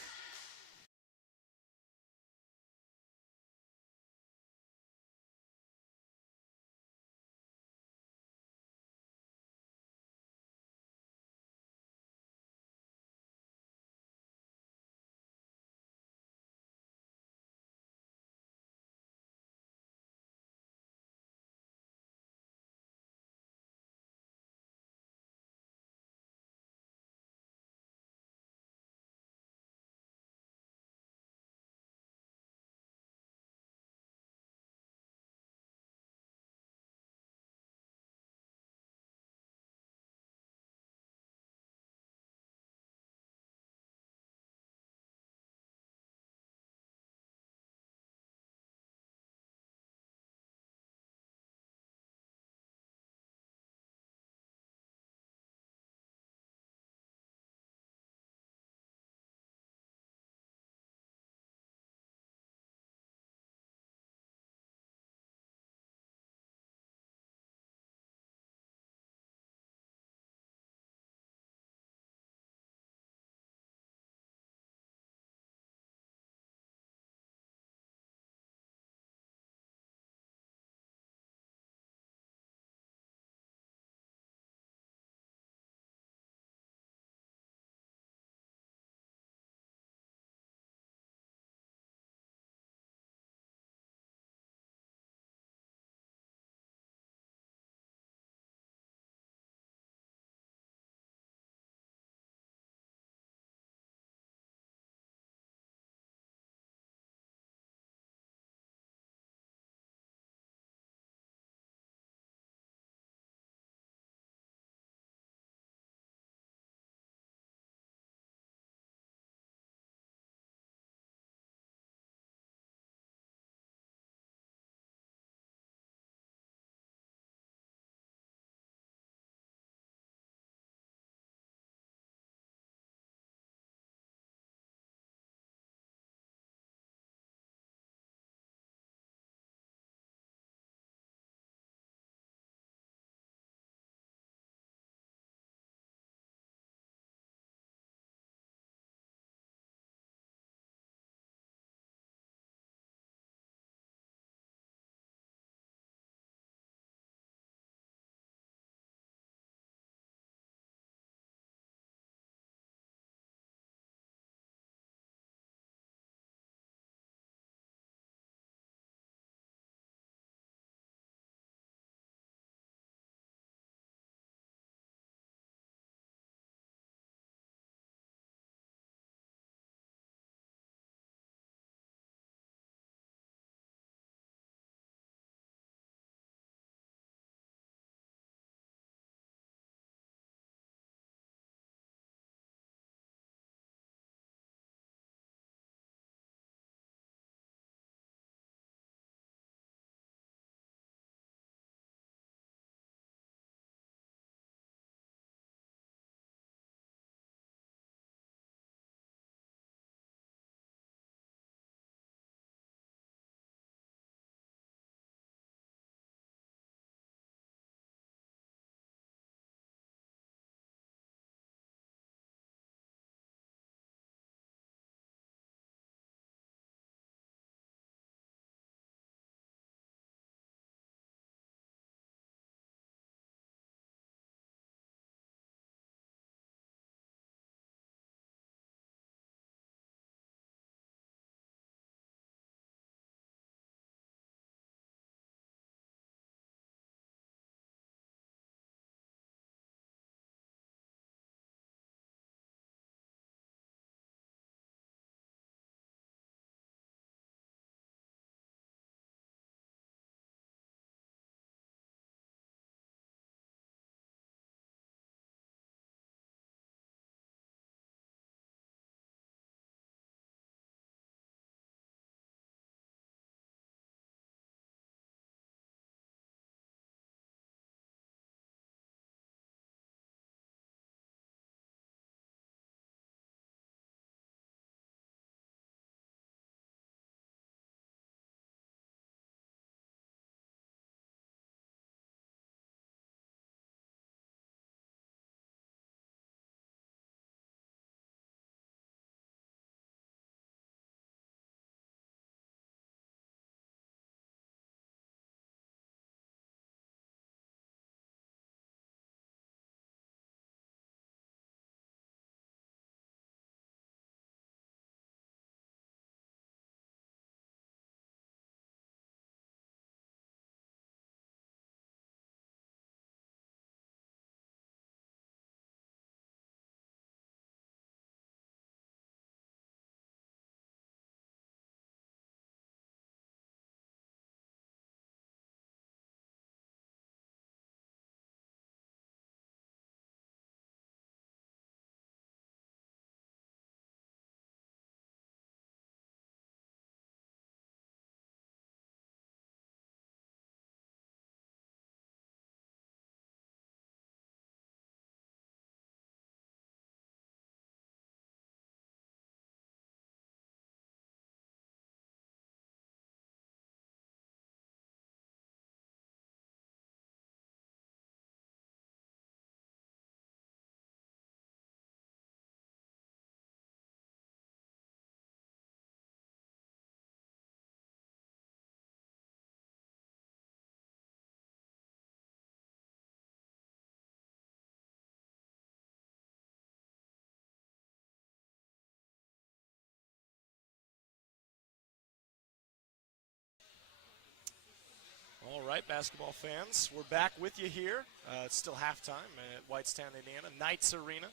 All right, basketball fans, we're back with you here. It's still halftime at Whitestown, Indiana, Knights Arena.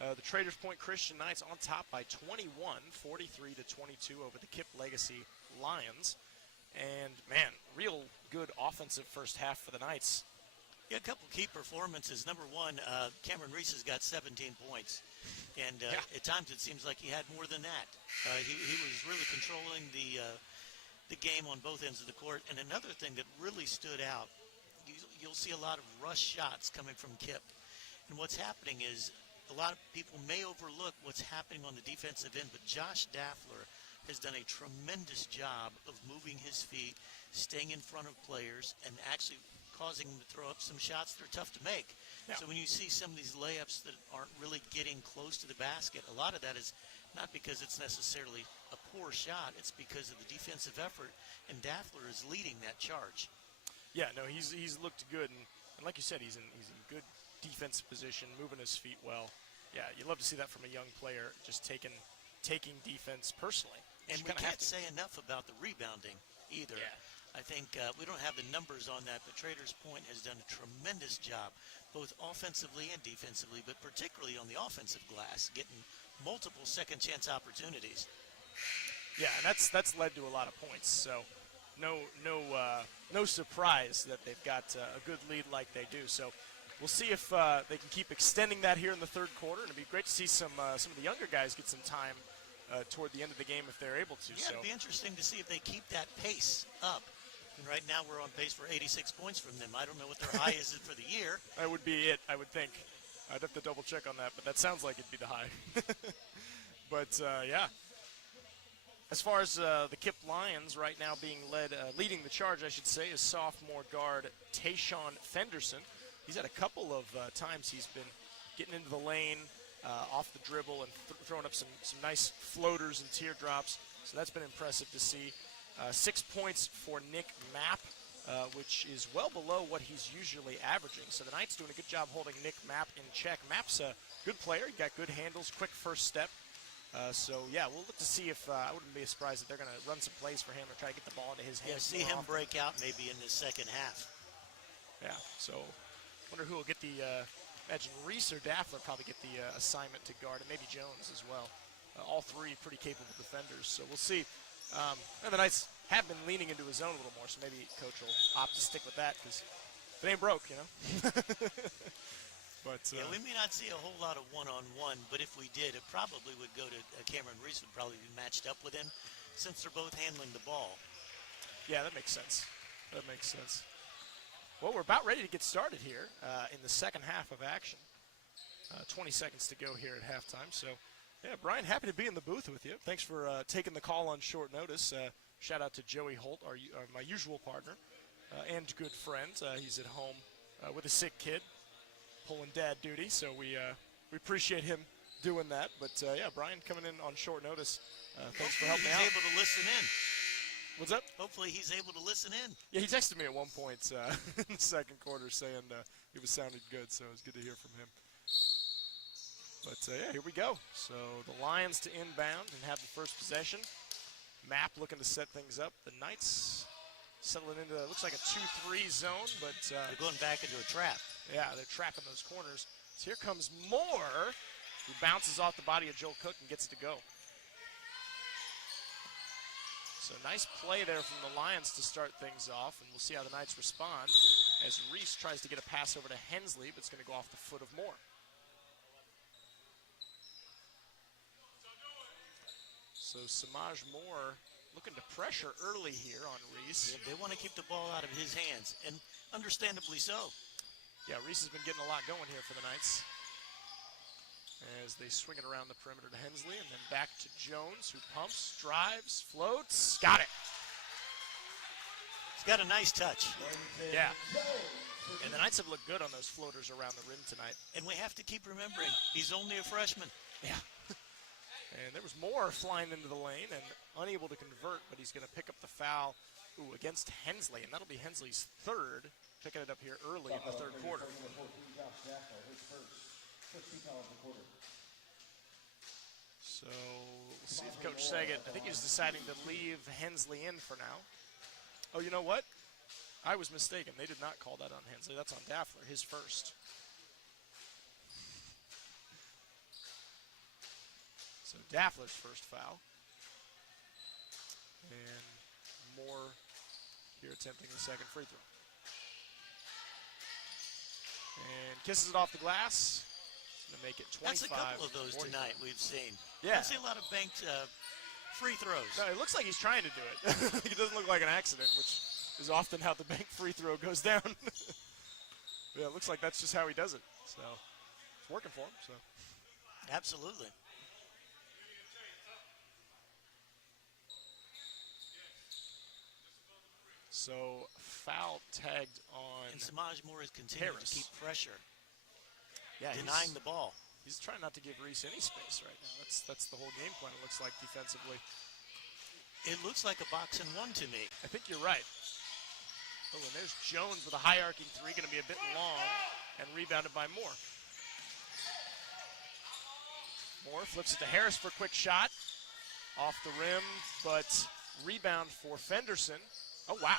The Traders Point Christian Knights on top by 21, 43-22 over the KIPP Legacy Lions. And, man, real good offensive first half for the Knights. Yeah, a couple key performances. Number one, Cameron Reese has got 17 points. And at times it seems like he had more than that. He was really controlling the game on both ends of the court. And another thing that really stood out, you'll see a lot of rush shots coming from KIPP. And what's happening is a lot of people may overlook what's happening on the defensive end, but Josh Daffler has done a tremendous job of moving his feet, staying in front of players, and actually causing them to throw up some shots that are tough to make. Yeah. So when you see some of these layups that aren't really getting close to the basket, a lot of that is not because it's necessarily a poor shot, it's because of the defensive effort, and Daffler is leading that charge. Yeah, no, he's looked good, and like you said, he's in good defensive position, moving his feet well. Yeah, you love to see that from a young player, just taking defense personally. And we can't say enough about the rebounding either. Yeah. I think we don't have the numbers on that, but Traders Point has done a tremendous job, both offensively and defensively, but particularly on the offensive glass, getting multiple second chance opportunities. Yeah, and that's led to a lot of points. So no surprise that they've got a good lead like they do. So we'll see if they can keep extending that here in the third quarter, and it'd be great to see some of the younger guys get some time toward the end of the game if they're able to. Yeah, it'd be interesting to see if they keep that pace up. And right now we're on pace for 86 points from them. I don't know what their high is for the year. That would be it, I would think. I'd have to double check on that, but that sounds like it'd be the high. But, yeah. As far as the KIPP Lions right now leading the charge, I should say, is sophomore guard Tayshawn Fenderson. He's had a couple of times he's been getting into the lane, off the dribble, and throwing up some nice floaters and teardrops. So that's been impressive to see. 6 points for Nick Mapp, which is well below what he's usually averaging. So the Knights doing a good job holding Nick Mapp in check. Mapp's a good player. He got good handles, quick first step. So, yeah, we'll look to see if I wouldn't be surprised if they're going to run some plays for him or try to get the ball into his hands. Yeah, see him break out maybe in the second half. Yeah, so wonder who will get the imagine Reese or Daffler probably get the assignment to guard, and maybe Jones as well. All three pretty capable defenders, so we'll see. And the Knights have been leaning into his zone a little more, so maybe Coach will opt to stick with that because it ain't broke, you know. But yeah, we may not see a whole lot of one-on-one, but if we did, it probably would go to Cameron Reese would probably be matched up with him since they're both handling the ball. Yeah, that makes sense. That makes sense. Well, we're about ready to get started here in the second half of action. 20 seconds to go here at halftime. So, yeah, Brian, happy to be in the booth with you. Thanks for taking the call on short notice. Shout out to Joey Holt, my usual partner and good friend. He's at home with a sick kid, pulling dad duty. So we appreciate him doing that. But, yeah, Brian coming in on short notice. Thanks for helping me out. He's able to listen in. What's up? Hopefully he's able to listen in. Yeah, he texted me at one point in the second quarter saying he was sounding good, so it was good to hear from him. But, yeah, here we go. So the Lions to inbound and have the first possession. Mapp looking to set things up. The Knights settling into, looks like a 2-3 zone, but they're going back into a trap. Yeah, they're trapping those corners. So here comes Moore, who bounces off the body of Joel Cook and gets it to go. So nice play there from the Lions to start things off, and we'll see how the Knights respond as Reese tries to get a pass over to Hensley, but it's going to go off the foot of Moore. So Samaj Moore looking to pressure early here on Reese. Yeah, they want to keep the ball out of his hands, and understandably so. Yeah, Reese has been getting a lot going here for the Knights as they swing it around the perimeter to Hensley, and then back to Jones, who pumps, drives, floats, got it. He's got a nice touch. Yeah. And the Knights have looked good on those floaters around the rim tonight. And we have to keep remembering, he's only a freshman. Yeah. And there was Moore flying into the lane and unable to convert, but he's going to pick up the foul against Hensley, and that'll be Hensley's third, picking it up here early in the third quarter. So we'll see if Coach Saget, I think he's deciding to leave Hensley in for now. Oh, you know what? I was mistaken. They did not call that on Hensley. That's on Daffler, his first. So Daffler's first foul. And Moore here attempting the second free throw. And kisses it off the glass. To make it 25. That's a couple of those 45. tonight we've seen. Yeah. Don't see a lot of banked free throws. No, it looks like he's trying to do it. It doesn't look like an accident, which is often how the bank free throw goes down. Yeah, it looks like that's just how he does it. So it's working for him. So Absolutely. So foul tagged on And Samaj Moore is continuing Harris. to keep pressure, yeah, denying the ball. He's trying not to give Reese any space right now. That's the whole game plan, it looks like, defensively. It looks like a box and one to me. I think you're right. Oh, and there's Jones with a high arcing three, going to be a bit long, and rebounded by Moore. Moore flips it to Harris for a quick shot. Off the rim, but rebound for Fenderson. Oh, wow.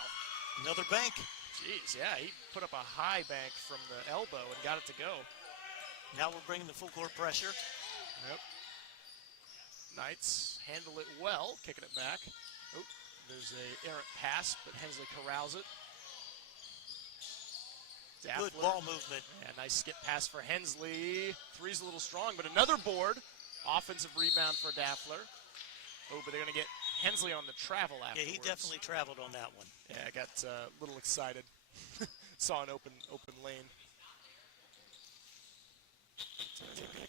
Another bank. Jeez, yeah, he put up a high bank from the elbow and got it to go. Now we're bringing the full court pressure. Yep. Knights handle it well, kicking it back. Oh, there's a errant pass, but Hensley corrals it. Good Daffler. ball movement. Yeah, nice skip pass for Hensley. Three's a little strong, but another board. Offensive rebound for Daffler. Oh, but they're going to get Hensley on the travel afterwards. Yeah, he definitely traveled on that one. Yeah, I got a little excited. Saw an open lane.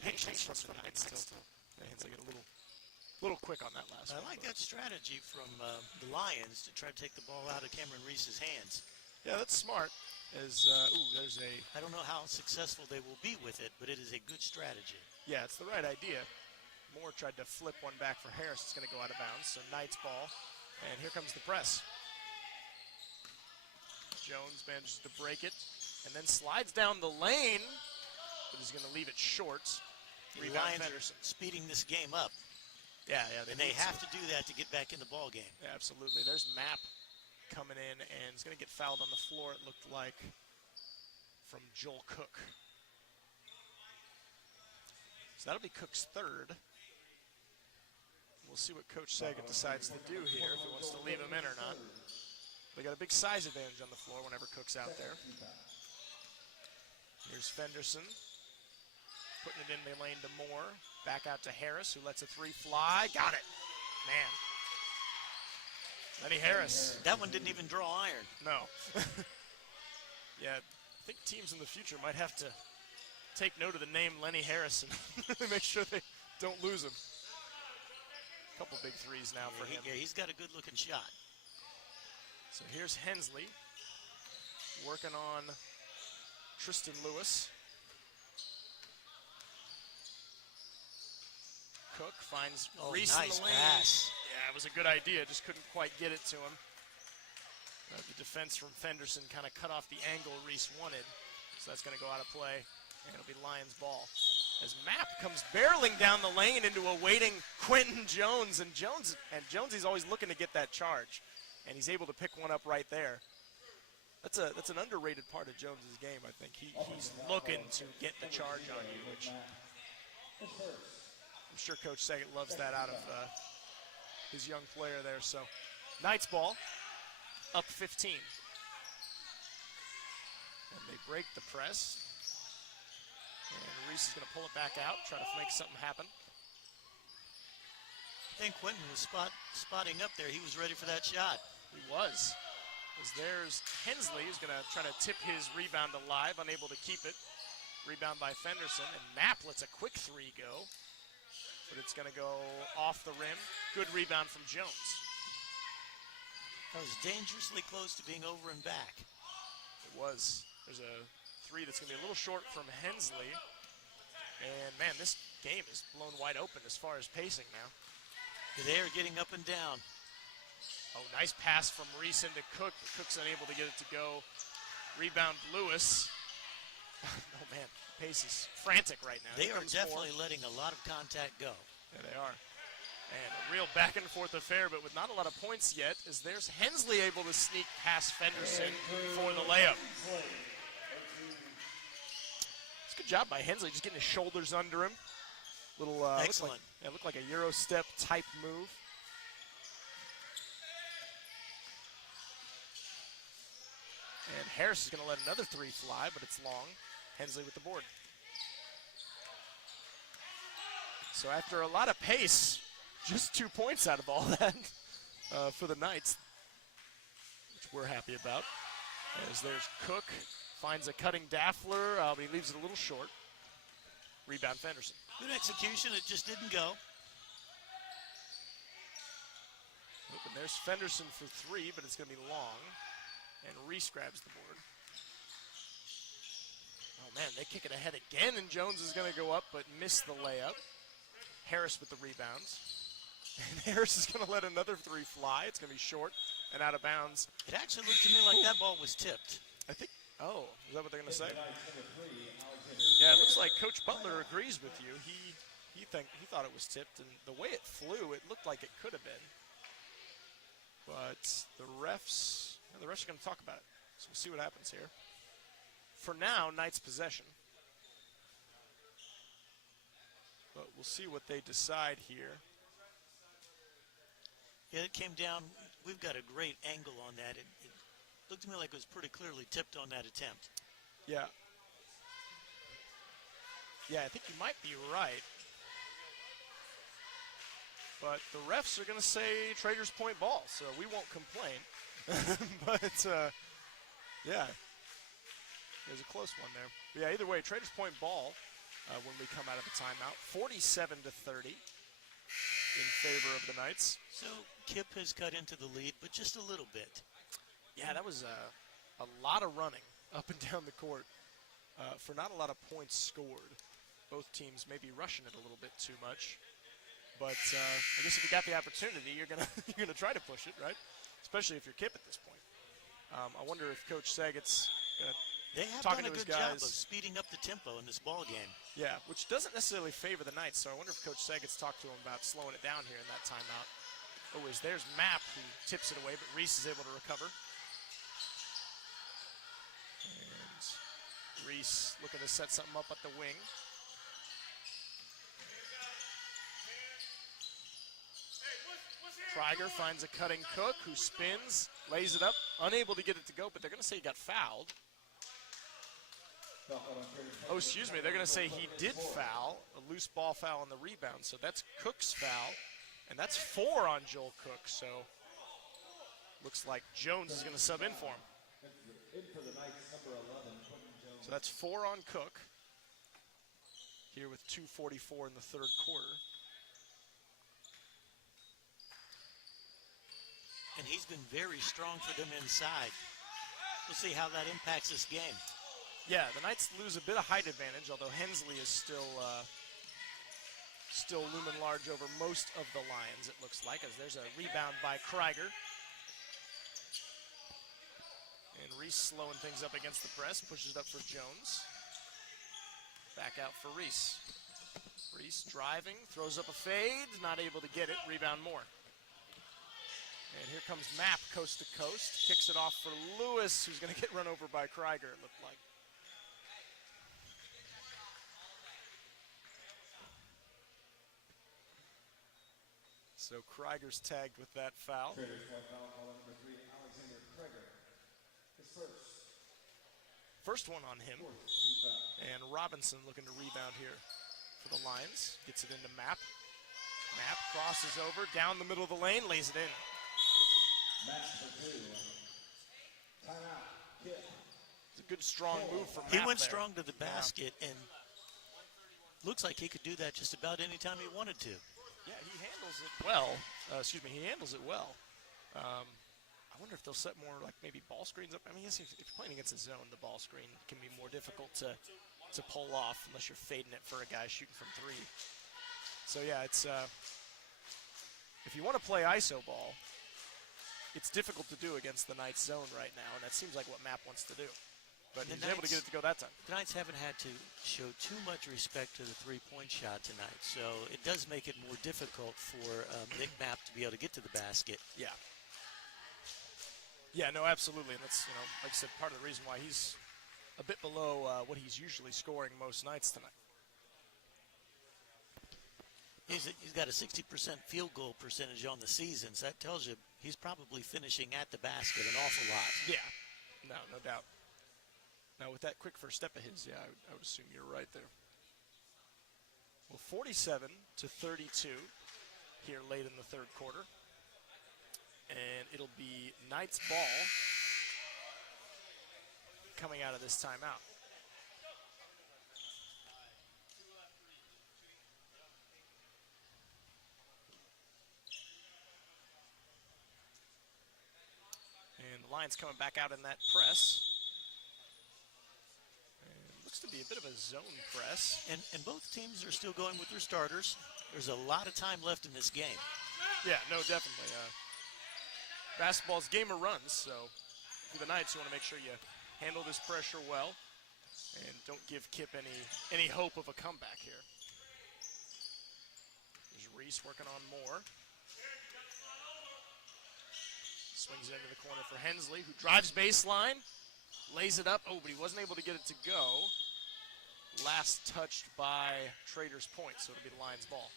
Hensley get a little quick on that last I one. like that strategy from the Lions to try to take the ball out of Cameron Reese's hands. Yeah, that's smart. There's a I don't know how successful they will be with it, but it is a good strategy. yeah, it's the right idea. Moore tried to flip one back for Harris. It's going to go out of bounds. So Knight's ball, and here comes the press. Jones manages to break it, and then slides down the lane, but he's going to leave it short. The Rebound Lions are Fenderson. speeding this game up, Yeah, and they have to do that to get back in the ball game. Yeah, absolutely. There's Mapp coming in, and he's going to get fouled on the floor, it looked like, from Joel Cook. So that'll be Cook's third. We'll see what Coach Saget decides to do here, if he wants to leave him in or not. They got a big size advantage on the floor whenever Cook's out there. Here's Fenderson. Putting it in the lane to Moore. Back out to Harris, who lets a three fly. Got it. Man. Lenny Harris. That one didn't even draw iron. No. Yeah, I think teams in the future might have to take note of the name Lenny Harris and make sure they don't lose him. A couple big threes now for him. Yeah, he's got a good-looking shot. So here's Hensley working on Tristan Lewis. Cook finds Reese nice in the lane. pass. Yeah, it was a good idea, just couldn't quite get it to him. The defense from Fenderson kind of cut off the angle Reese wanted, so that's going to go out of play, and it'll be Lions ball. As Mapp comes barreling down the lane into a waiting Quentin Jones, and Jonesy's always looking to get that charge, and he's able to pick one up right there. That's an underrated part of Jones's game, I think. He's looking to get the charge on you, which I'm sure Coach Saget loves that out of his young player there. So Knights ball, up 15. And they break the press. And Reese is going to pull it back out, try to make something happen. I think Quentin was spotting up there. He was ready for that shot. He was. As there's Hensley, who's going to try to tip his rebound alive, unable to keep it. Rebound by Fenderson, and Mapp lets a quick three go. But it's going to go off the rim. Good rebound from Jones. That was dangerously close to being over and back. It was. There's a three that's going to be a little short from Hensley. And, man, this game is blown wide open as far as pacing now. They are getting up and down. Oh, nice pass from Reese into Cook, but Cook's unable to get it to go. Rebound Lewis. Oh, man, pace is frantic right now. They Here are comes definitely Moore. letting a lot of contact go. Yeah, they are. And a real back and forth affair, but with not a lot of points yet, as there's Hensley able to sneak past Fenderson for the layup. It's a good job by Hensley, just getting his shoulders under him. Little excellent. Looked like a Euro step type move. And Harris is going to let another three fly, but it's long. Hensley with the board. So after a lot of pace, just 2 points out of all that for the Knights, which we're happy about. As there's Cook, finds a cutting Daffler, but he leaves it a little short. Rebound Fenderson. Good execution, it just didn't go. And there's Fenderson for three, but it's going to be long. And Reese grabs the board. Oh man, they kick it ahead again, and Jones is going to go up, but miss the layup. Harris with the rebounds. And Harris is going to let another three fly. It's going to be short and out of bounds. It actually looked to me like that ball was tipped. I think, oh, is that what they're going to say? Yeah, it looks like Coach Butler agrees with you. He thought it was tipped, and the way it flew, it looked like it could have been. But the refs are going to talk about it. So we'll see what happens here. For now, Knights possession. But we'll see what they decide here. Yeah, it came down. We've got a great angle on that. It looked to me like it was pretty clearly tipped on that attempt. Yeah. Yeah, I think you might be right. But the refs are going to say Traders Point ball, so we won't complain. But, yeah, there's a close one there. But yeah, either way, Traders Point ball when we come out of the timeout. 47-30 in favor of the Knights. So KIPP has cut into the lead, but just a little bit. Yeah, that was a lot of running up and down the court for not a lot of points scored. Both teams maybe rushing it a little bit too much. But I guess if you got the opportunity, you're gonna try to push it, right? Especially if you're KIPP at this point. I wonder if Coach Saget's They have talking done a to his good job guys. of speeding up the tempo in this ball game. Yeah, which doesn't necessarily favor the Knights. So I wonder if Coach Saget's talked to him about slowing it down here in that timeout. Oh, there's Mapp who tips it away, but Reese is able to recover. And Reese looking to set something up at the wing. Krieger finds a cutting Cook who spins, lays it up, unable to get it to go, but they're going to say he got fouled. Oh, excuse me, they're going to say he did foul, a loose ball foul on the rebound, so that's Cook's foul, and that's 4 on Joel Cook, so looks like Jones is going to sub in for him. So that's 4 on Cook, here with 2:44 in the third quarter. And he's been very strong for them inside. We'll see how that impacts this game. Yeah, the Knights lose a bit of height advantage, although Hensley is still looming large over most of the Lions, it looks like, as there's a rebound by Krieger. And Reese slowing things up against the press, pushes it up for Jones. Back out for Reese. Reese driving, throws up a fade, not able to get it, rebound more. And here comes Mapp coast to coast, kicks it off for Lewis, who's going to get run over by Krieger, it looked like. So Krieger's tagged with that foul. First one on him. And Robinson looking to rebound here for the Lions. Gets it into Mapp. Mapp crosses over, down the middle of the lane, lays it in. It's a good, strong move from Mapp. He went there. strong to the basket, and looks like he could do that just about any time he wanted to. Yeah, he handles it well. He handles it well. I wonder if they'll set more, like, maybe ball screens up. I mean, if you're playing against a zone, the ball screen can be more difficult to pull off unless you're fading it for a guy shooting from 3. So, yeah, it's if you want to play ISO ball, it's difficult to do against the Knights zone right now, and that seems like what Mapp wants to do. but The he's able to get it to go that time. The Knights haven't had to show too much respect to the three-point shot tonight, so it does make it more difficult for Nick Mapp to be able to get to the basket. Yeah. Yeah, no, absolutely. And that's, like I said, part of the reason why he's a bit below what he's usually scoring most nights tonight. He's got a 60% field goal percentage on the season, so that tells you he's probably finishing at the basket an awful lot. Yeah, no doubt. Now, with that quick first step of his, yeah, I would assume you're right there. Well, 47 to 32 here late in the third quarter. And it'll be Knights ball coming out of this timeout. And the Lions coming back out in that press. And looks to be a bit of a zone press. And both teams are still going with their starters. There's a lot of time left in this game. Yeah, no, definitely. Basketball's game of runs, so for the Knights, you want to make sure you handle this pressure well and don't give KIPP any hope of a comeback here. There's Reese working on Moore. Swings it into the corner for Hensley, who drives baseline, lays it up. Oh, but he wasn't able to get it to go. Last touched by Trader's Point, so it'll be the Lions' ball.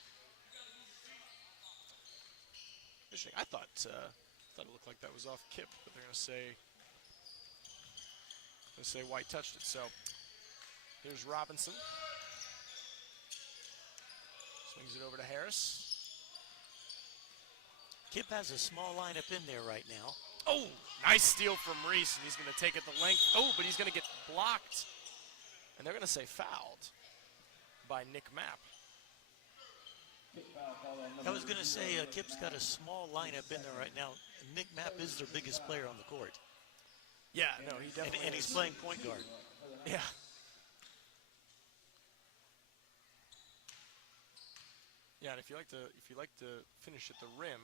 Interesting. I thought it looked like that was off KIPP, but they're going to say White touched it. So here's Robinson. Swings it over to Harris. KIPP has a small lineup in there right now. Oh, nice steal from Reese, and he's going to take it the length. Oh, but he's going to get blocked. And they're going to say fouled by Nick Mapp. I was going to say KIPP's got a small lineup in there right now. Nick Mapp is their biggest player on the court. Yeah, no, he definitely and he's is. playing point guard. Yeah. Yeah, and if you like to finish at the rim,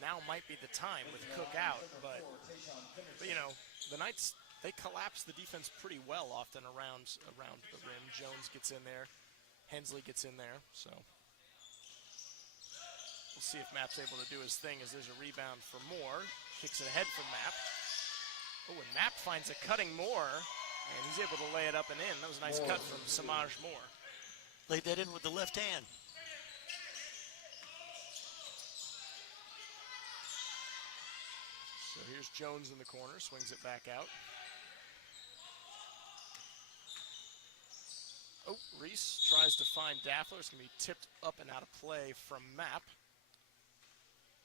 now might be the time with Cook out. But the Knights, they collapse the defense pretty well often around the rim. Jones gets in there. Hensley gets in there, so we'll see if Mapp's able to do his thing as there's a rebound for Moore. Kicks it ahead for Mapp. Oh, and Mapp finds a cutting Moore, and he's able to lay it up and in. That was a nice cut from Samaj Moore. Laid that in with the left hand. So here's Jones in the corner, swings it back out. Oh, Reese tries to find Daffler. It's going to be tipped up and out of play from Mapp.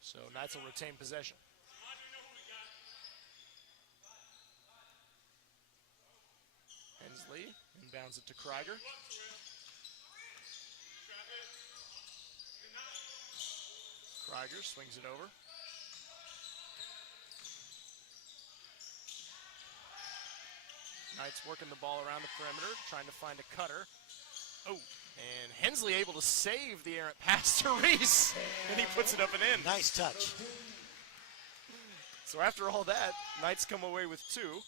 So Knights will retain possession. Hensley inbounds it to Krieger. Krieger swings it over. Knights working the ball around the perimeter, trying to find a cutter. Oh, and Hensley able to save the errant pass to Reese, and he puts it up and in. Nice touch. So after all that, Knights come away with two,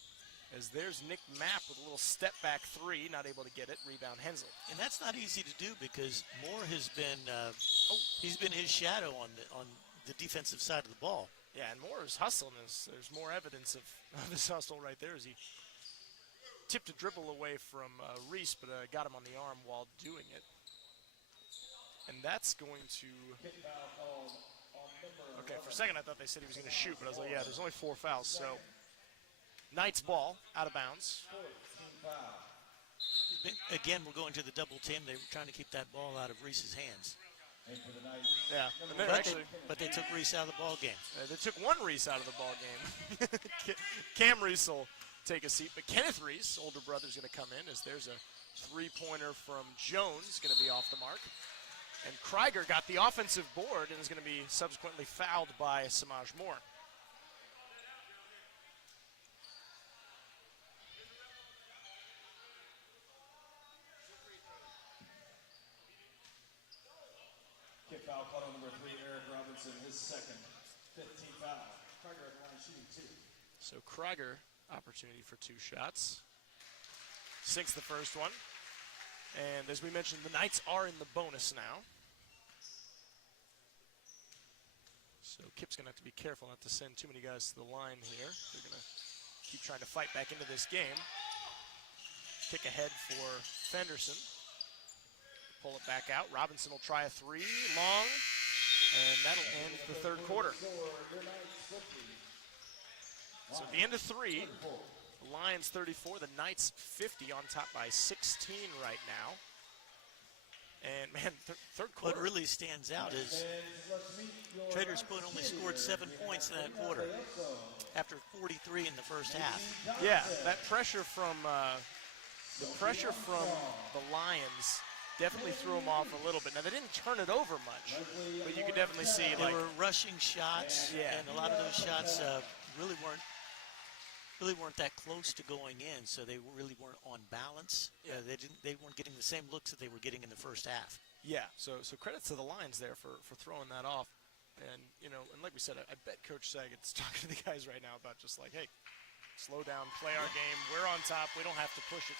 as there's Nick Mapp with a little step back three, not able to get it. Rebound Hensley. And that's not easy to do because Moore has been, he's been his shadow on the defensive side of the ball. Yeah, and Moore's hustling. There's more evidence of his hustle right there as he tipped a dribble away from Reese, but got him on the arm while doing it. And that's going to... Okay, for a second I thought they said he was going to shoot, but I was like, yeah, there's only 4 fouls. So Knights ball, out of bounds. Again, we're going to the double team. They were trying to keep that ball out of Reese's hands. Yeah, but they took Reese out of the ball game. They took one Reese out of the ball game. Cam Reese will take a seat, but Kenneth Reese, older brother, is going to come in as there's a three-pointer from Jones, going to be off the mark. And Krieger got the offensive board and is going to be subsequently fouled by Samaj Moore. KIPP foul caught on number 3, Eric Robinson, his second, 15th foul. Krieger at the line shooting 2. So Krieger Opportunity for 2 shots. Sinks the first one. And as we mentioned, the Knights are in the bonus now. So KIPP's going to have to be careful not to send too many guys to the line here. They're going to keep trying to fight back into this game. Kick ahead for Fenderson. Pull it back out. Robinson will try a 3, long, and that'll end the third quarter. So at the end of 3, the Lions 34, the Knights 50, on top by 16 right now. And man, third quarter. What really stands out is Traders Point only scored 7 points in that quarter after 43 in the first half. Yeah, that pressure from the Lions definitely threw them off a little bit. Now they didn't turn it over much, but you could definitely see they were rushing shots, and a lot of those shots really weren't that close to going in, so they really weren't on balance. Yeah. They weren't getting the same looks that they were getting in the first half. Yeah, so credit to the Lions there for throwing that off. And, you know, and like we said, I bet Coach Saggett's talking to the guys right now about just like, hey, slow down, play our game. We're on top. We don't have to push it.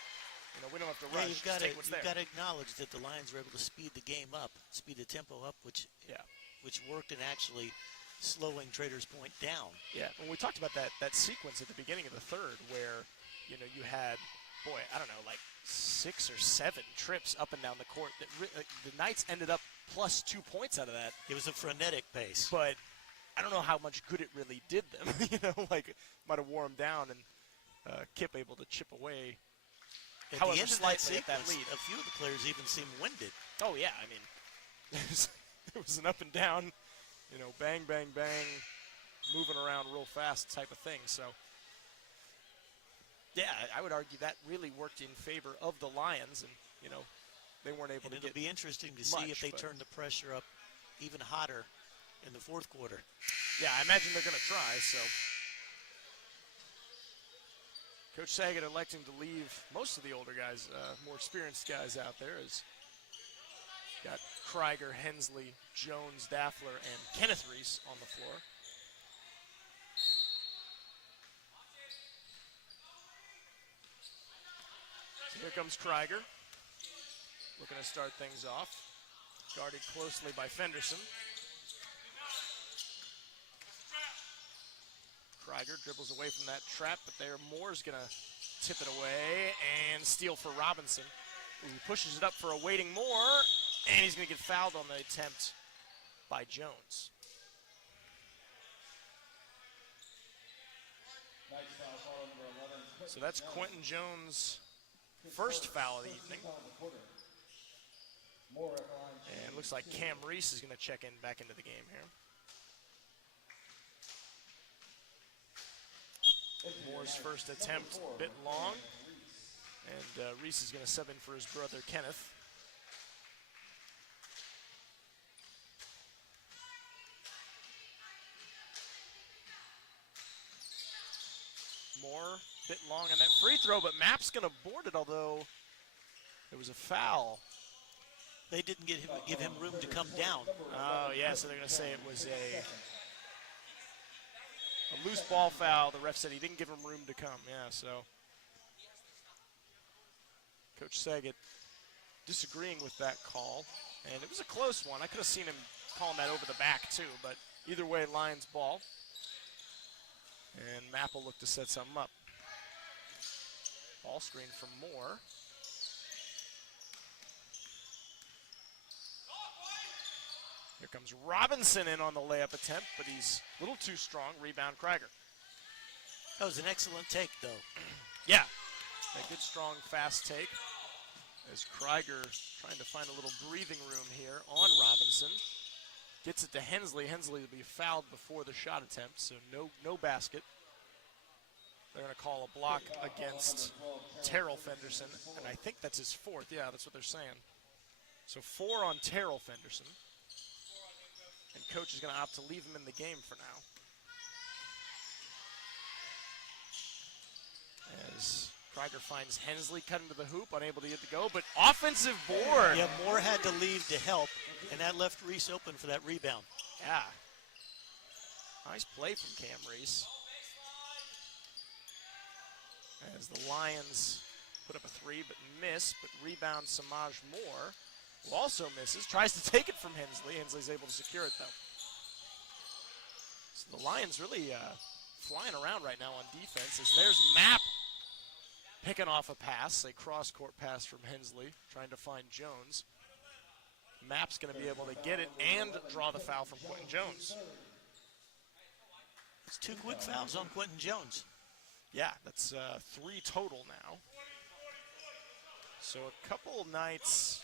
You know, we don't have to rush. You've got to to acknowledge that the Lions were able to speed the game up, speed the tempo up, which worked in actually slowing Traders Point down. Yeah, when we talked about that sequence at the beginning of the third where, you know, you had, boy, I don't know, like 6 or 7 trips up and down the court. The Knights ended up plus 2 points out of that. It was a frenetic pace. But I don't know how much good it really did them. You know, like might have wore them down, and KIPP able to chip away. At However, the end of that slightly at that sequence, lead. a few of the players even seemed winded. Oh, yeah, I mean, it was an up and down, you know, bang, bang, bang, moving around real fast type of thing. So, yeah, I would argue that really worked in favor of the Lions, and, you know, they weren't able to get it'll be interesting to see if they but turn the pressure up even hotter in the fourth quarter. Yeah, I imagine they're going to try, so. Coach Saget electing to leave most of the older guys, more experienced guys out there. Is got Krieger, Hensley, Jones, Daffler, and Kenneth Reese on the floor. So here comes Krieger, looking to start things off. Guarded closely by Fenderson. Krieger dribbles away from that trap, but there Moore's going to tip it away and steal for Robinson, who pushes it up for a waiting Moore, and he's going to get fouled on the attempt by Jones. So that's Quentin Jones' first foul of the evening. And it looks like Cam Reese is going to check in back into the game here. Moore's first attempt, a bit long, and Reese is going to sub in for his brother Kenneth. Moore, a bit long on that free throw, but Mapp's going to board it, although it was a foul. They didn't give him room to come down. Oh, yeah, so they're going to say it was a loose ball foul. The ref said he didn't give him room to come. Yeah, so Coach Saget disagreeing with that call. And it was a close one. I could have seen him calling that over the back too, but either way, Lions ball. And Mapp will look to set something up. Ball screen from Moore. Here comes Robinson in on the layup attempt, but he's a little too strong. Rebound, Krieger. That was an excellent take, though. Yeah, a good, strong, fast take. As Krieger trying to find a little breathing room here on Robinson. Gets it to Hensley. Hensley will be fouled before the shot attempt, so no basket. They're going to call a block against Terrell Fenderson, and I think that's his fourth. Yeah, that's what they're saying. So 4 on Terrell Fenderson. And coach is going to opt to leave him in the game for now. As Krieger finds Hensley cutting to the hoop, unable to get the go, but offensive board. Yeah, Moore had to leave to help, and that left Reese open for that rebound. Yeah. Nice play from Cam Reese. As the Lions put up a three, but miss, but rebound Samaj Moore, who also misses, tries to take it from Hensley. Hensley's able to secure it, though. So the Lions really flying around right now on defense, as there's Mapp picking off a pass, a cross-court pass from Hensley, trying to find Jones. Mapp's going to be able to get it and draw the foul from Quentin Jones. It's 2 quick fouls on Quentin Jones. Yeah, that's 3 total now. So a couple nights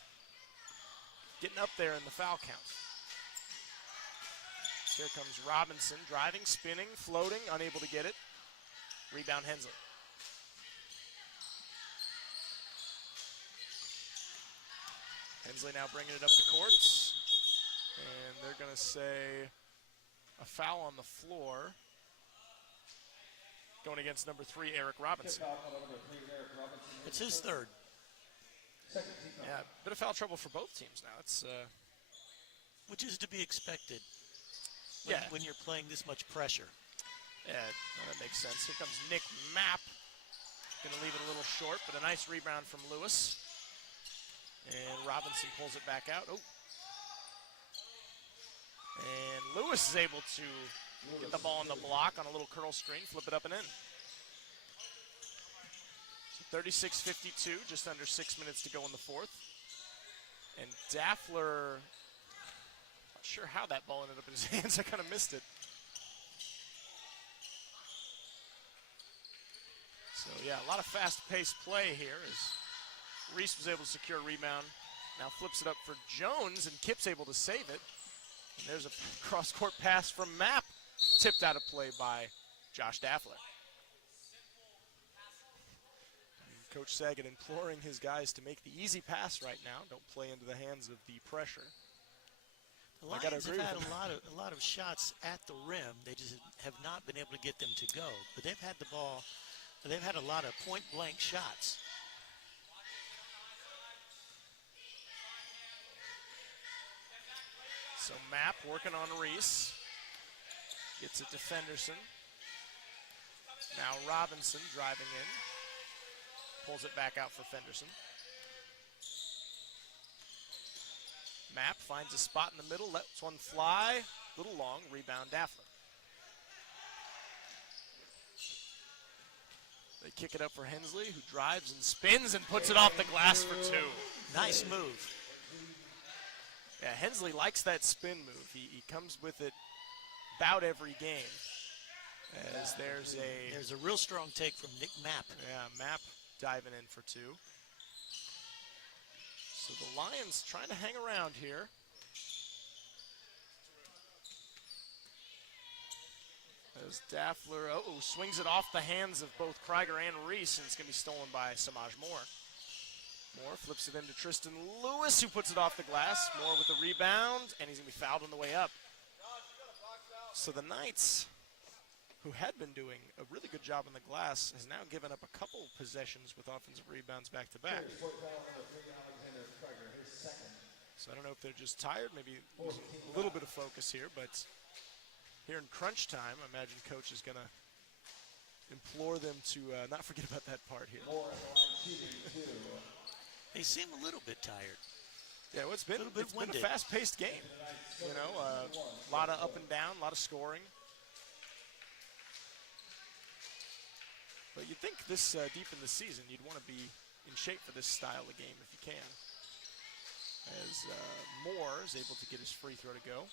getting up there in the foul count. Here comes Robinson, driving, spinning, floating, unable to get it. Rebound Hensley. Hensley now bringing it up the courts. And they're going to say a foul on the floor. Going against number 3, Eric Robinson. It's his third. Yeah, bit of foul trouble for both teams now. It's which is to be expected when you're playing this much pressure. Yeah, that makes sense. Here comes Nick Mapp. Going to leave it a little short, but a nice rebound from Lewis. And Robinson pulls it back out. Oh. And Lewis is able to get the ball on the block on a little curl screen, flip it up and in. So 36-52, just under 6 minutes to go in the fourth. And Daffler, not sure how that ball ended up in his hands. I kind of missed it. So yeah, a lot of fast-paced play here as Reese was able to secure a rebound. Now flips it up for Jones, and KIPP's able to save it. And there's a cross-court pass from Mapp, tipped out of play by Josh Daffler. And Coach Saget imploring his guys to make the easy pass right now. Don't play into the hands of the pressure. The Lions have had a lot of shots at the rim. They just have not been able to get them to go. But they've had the ball. They've had a lot of point-blank shots. So Mapp working on Reese. Gets it to Fenderson. Now Robinson driving in. Pulls it back out for Fenderson. Mapp finds a spot in the middle, lets one fly. Little long, rebound Daffler. They kick it up for Hensley, who drives and spins and puts it off the glass for 2. Nice move. Yeah, Hensley likes that spin move. He comes with it about every game. As there's a real strong take from Nick Mapp. Yeah, Mapp diving in for 2. So the Lions trying to hang around here. As Daffler, swings it off the hands of both Krieger and Reese, and it's going to be stolen by Samaj Moore. Moore flips it into Tristan Lewis, who puts it off the glass. Moore with the rebound, and he's going to be fouled on the way up. So the Knights, who had been doing a really good job on the glass, has now given up a couple possessions with offensive rebounds back-to-back. So I don't know if they're just tired, maybe a little bit of focus here, but here in crunch time, I imagine Coach is going to implore them to not forget about that part here. They seem a little bit tired. Yeah, well, it's been a fast-paced game. You know, a lot of up and down, a lot of scoring. But you'd think this deep in the season, you'd want to be in shape for this style of game if you can. As Moore is able to get his free throw to go.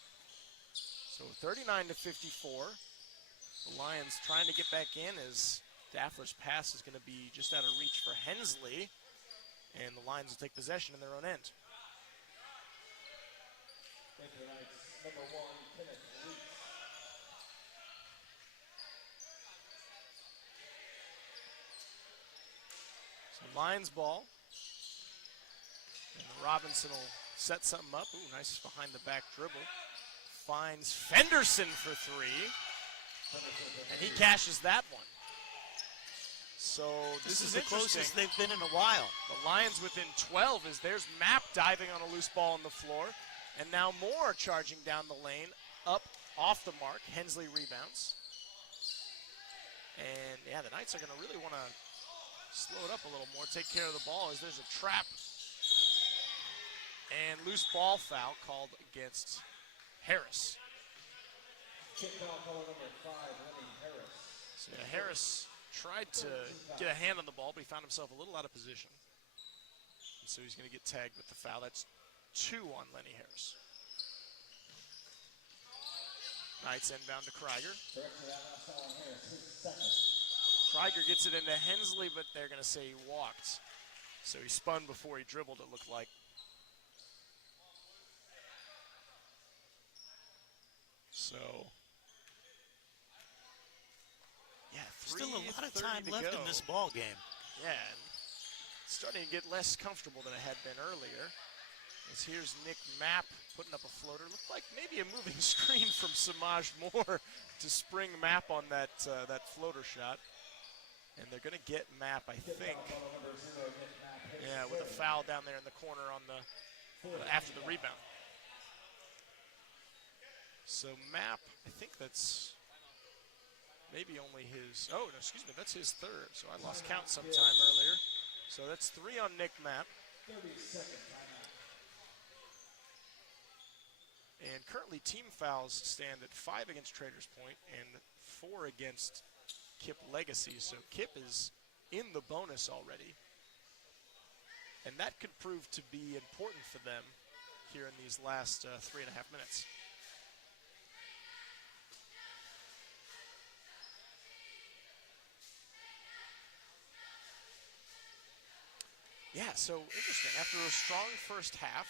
So 39-54. The Lions trying to get back in as Daffler's pass is going to be just out of reach for Hensley. And the Lions will take possession in their own end. Number 1, Kenneth Reese. So Lions ball. And Robinson will set something up. Ooh, nice behind the back dribble. Finds Fenderson for 3. And he cashes that one. So this is the closest they've been in a while. The Lions within 12 as there's Mapp diving on a loose ball on the floor. And now Moore charging down the lane, up off the mark. Hensley rebounds. And yeah, the Knights are going to really want to slow it up a little more, take care of the ball as there's a trap. And loose ball foul called against Harris. Kick foul call number 5, Lenny Harris. So yeah, Harris tried to get a hand on the ball, but he found himself a little out of position. And so he's going to get tagged with the foul. That's 2 on Lenny Harris. Knights inbound to Krieger. Krieger gets it into Hensley, but they're going to say he walked. So he spun before he dribbled, it looked like. So, yeah, still a lot of time left in this ball game. Yeah, and it's starting to get less comfortable than it had been earlier. As here's Nick Mapp putting up a floater. Looked like maybe a moving screen from Samaj Moore to spring Mapp on that that floater shot. And they're going to get Mapp, I think. Yeah, with a foul down there in the corner on the after the rebound. So Mapp, I think that's maybe only his, oh, no, excuse me, that's his 3rd. So I lost count sometime earlier. So that's 3 on Nick Mapp. 30-second timeout. And currently team fouls stand at 5 against Traders Point and 4 against KIPP Legacy. So KIPP is in the bonus already. And that could prove to be important for them here in these last 3.5 minutes. Yeah, so interesting. After a strong first half,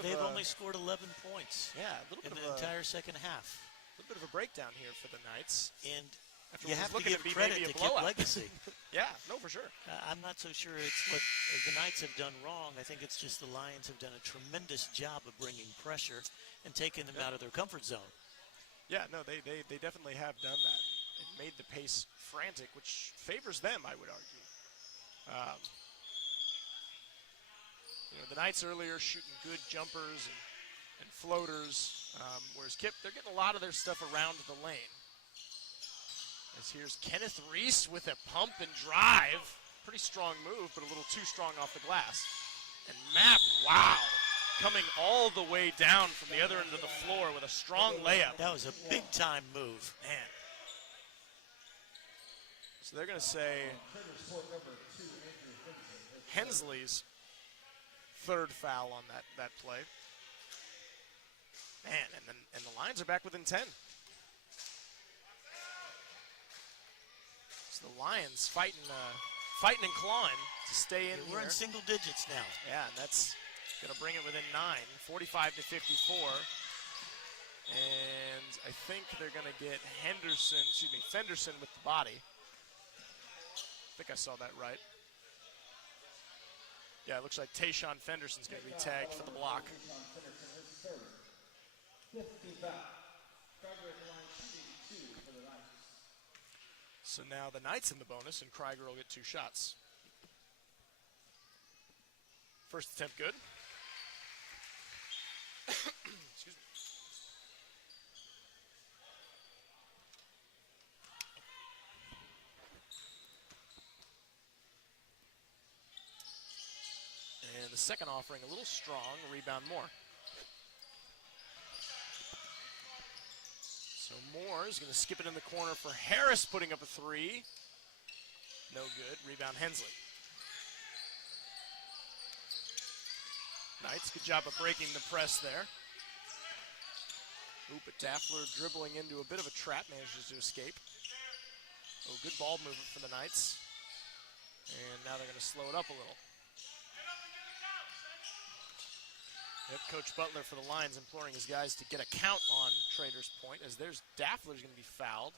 they've only scored 11 points. Yeah, a little bit in of the entire second half. A little bit of a breakdown here for the Knights. And after you have to give credit to KIPP Legacy. Yeah, no, for sure. I'm not so sure it's what the Knights have done wrong. I think it's just the Lions have done a tremendous job of bringing pressure and taking them out of their comfort zone. Yeah, no, they definitely have done that. It made the pace frantic, which favors them, I would argue. The Knights earlier shooting good jumpers and floaters, whereas KIPP, they're getting a lot of their stuff around the lane. As here's Kenneth Reese with a pump and drive. Pretty strong move, but a little too strong off the glass. And Mapp, wow, coming all the way down from the other end of the floor with a strong layup. That was a big-time move. Man. So they're going to say Hensley's 3rd foul on that play. Man, and the Lions are back within 10. So the Lions fighting and clawing to stay in. We're in single digits now. Yeah, and that's going to bring it within 9, 45-54. And I think they're going to get Fenderson with the body. I think I saw that right. Yeah, it looks like Tayshawn Fenderson's going to be tagged for the block. So now the Knights in the bonus, and Krieger will get 2 shots. First attempt good. Excuse me. And the second offering a little strong, rebound Moore. So Moore is going to skip it in the corner for Harris, putting up a 3. No good. Rebound Hensley. Knights, good job of breaking the press there. Ooh, but Daffler dribbling into a bit of a trap, manages to escape. Oh, good ball movement for the Knights. And now they're going to slow it up a little. Yep, Coach Butler for the Lions imploring his guys to get a count on Traders Point, as there's Daffler's going to be fouled.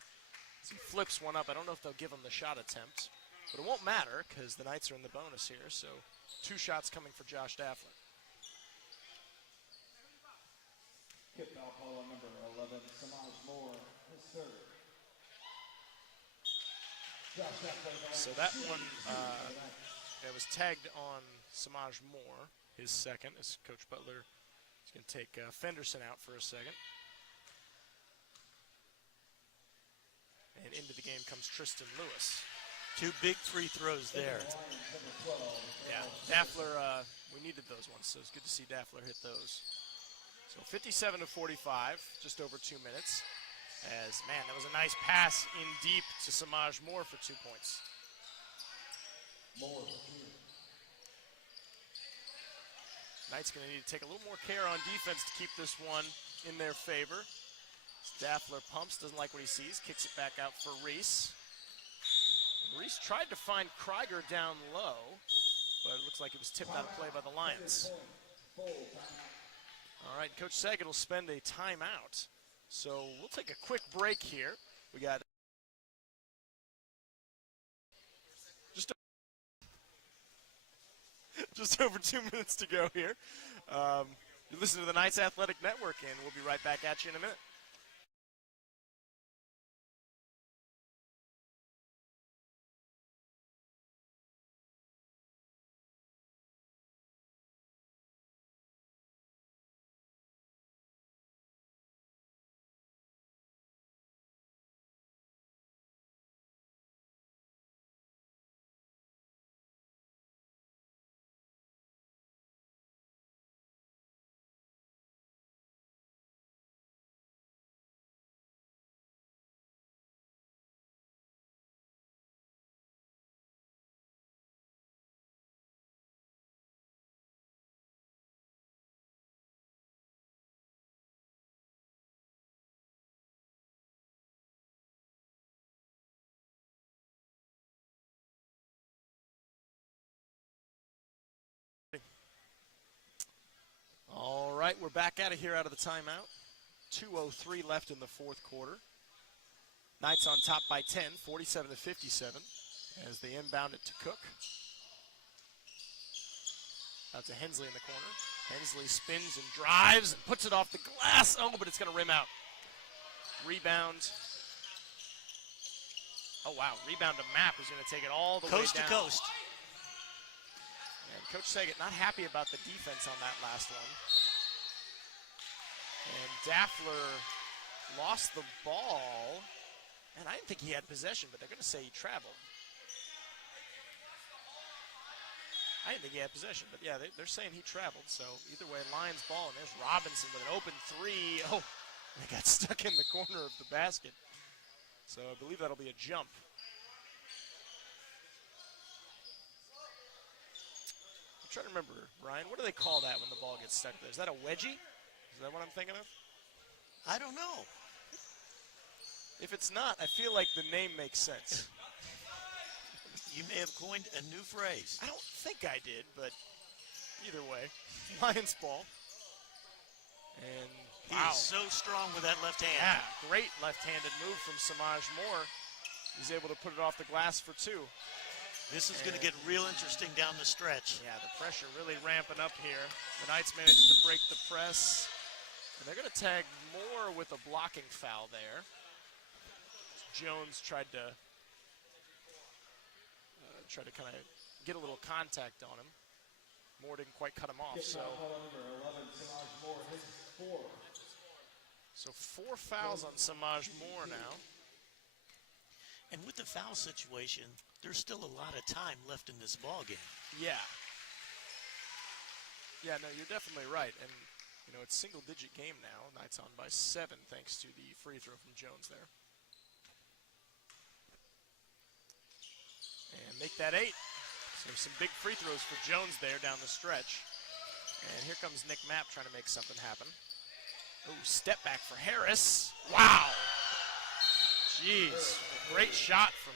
As he flips one up, I don't know if they'll give him the shot attempt, but it won't matter because the Knights are in the bonus here, so 2 shots coming for Josh Daffler. KIPP foul call on number 11, Samaj Moore, his 3rd. So that one it was tagged on Samaj Moore, his 2nd, as Coach Butler is going to take Fenderson out for a second. And into the game comes Tristan Lewis. Two big free throws there. Yeah, Daffler, we needed those ones, so it's good to see Daffler hit those. So 57 to 45, just over 2 minutes. As, man, that was a nice pass in deep to Samaj Moore for 2 points. Knights going to need to take a little more care on defense to keep this one in their favor. Daffler pumps, doesn't like what he sees, kicks it back out for Reese. Reese tried to find Krieger down low, but it looks like it was tipped out of play by the Lions. All right, Coach Saget will spend a timeout. So we'll take a quick break here. We got just over 2 minutes to go here. You listen to the Knights Athletic Network, and we'll be right back at you in a minute. All right, we're back out of here out of the timeout. 2:03 left in the fourth quarter. Knights on top by 10, 47 to 57, as they inbound it to Cook. Out to Hensley in the corner. Hensley spins and drives and puts it off the glass. Oh, but it's going to rim out. Rebound. Oh, wow. Rebound to Mapp is going to take it all the way down. Coast to coast. And Coach Saget not happy about the defense on that last one. And Daffler lost the ball. And I didn't think he had possession, but they're going to say he traveled. I didn't think he had possession, but yeah, they're saying he traveled. So either way, Lions ball, and there's Robinson with an open three. Oh, they got stuck in the corner of the basket. So I believe that'll be a jump. I'm trying to remember, Brian, what do they call that when the ball gets stuck there? Is that a wedgie? Is that what I'm thinking of? I don't know. If it's not, I feel like the name makes sense. You may have coined a new phrase. I don't think I did, but either way, Lions ball. And wow. He's so strong with that left hand. Yeah, great left-handed move from Samaj Moore. He's able to put it off the glass for two. This is going to get real interesting down the stretch. Yeah, the pressure really ramping up here. The Knights managed to break the press. And they're going to tag Moore with a blocking foul there. Jones tried to kind of get a little contact on him. Moore didn't quite cut him off. So 4 fouls on Samaj Moore now. And with the foul situation, there's still a lot of time left in this ball game. Yeah. Yeah, no, you're definitely right. And, you know, it's single-digit game now. Knights on by 7 thanks to the free throw from Jones there. And make that 8. So some big free throws for Jones there down the stretch. And here comes Nick Mapp trying to make something happen. Oh, step back for Harris. Wow. Jeez. Great shot from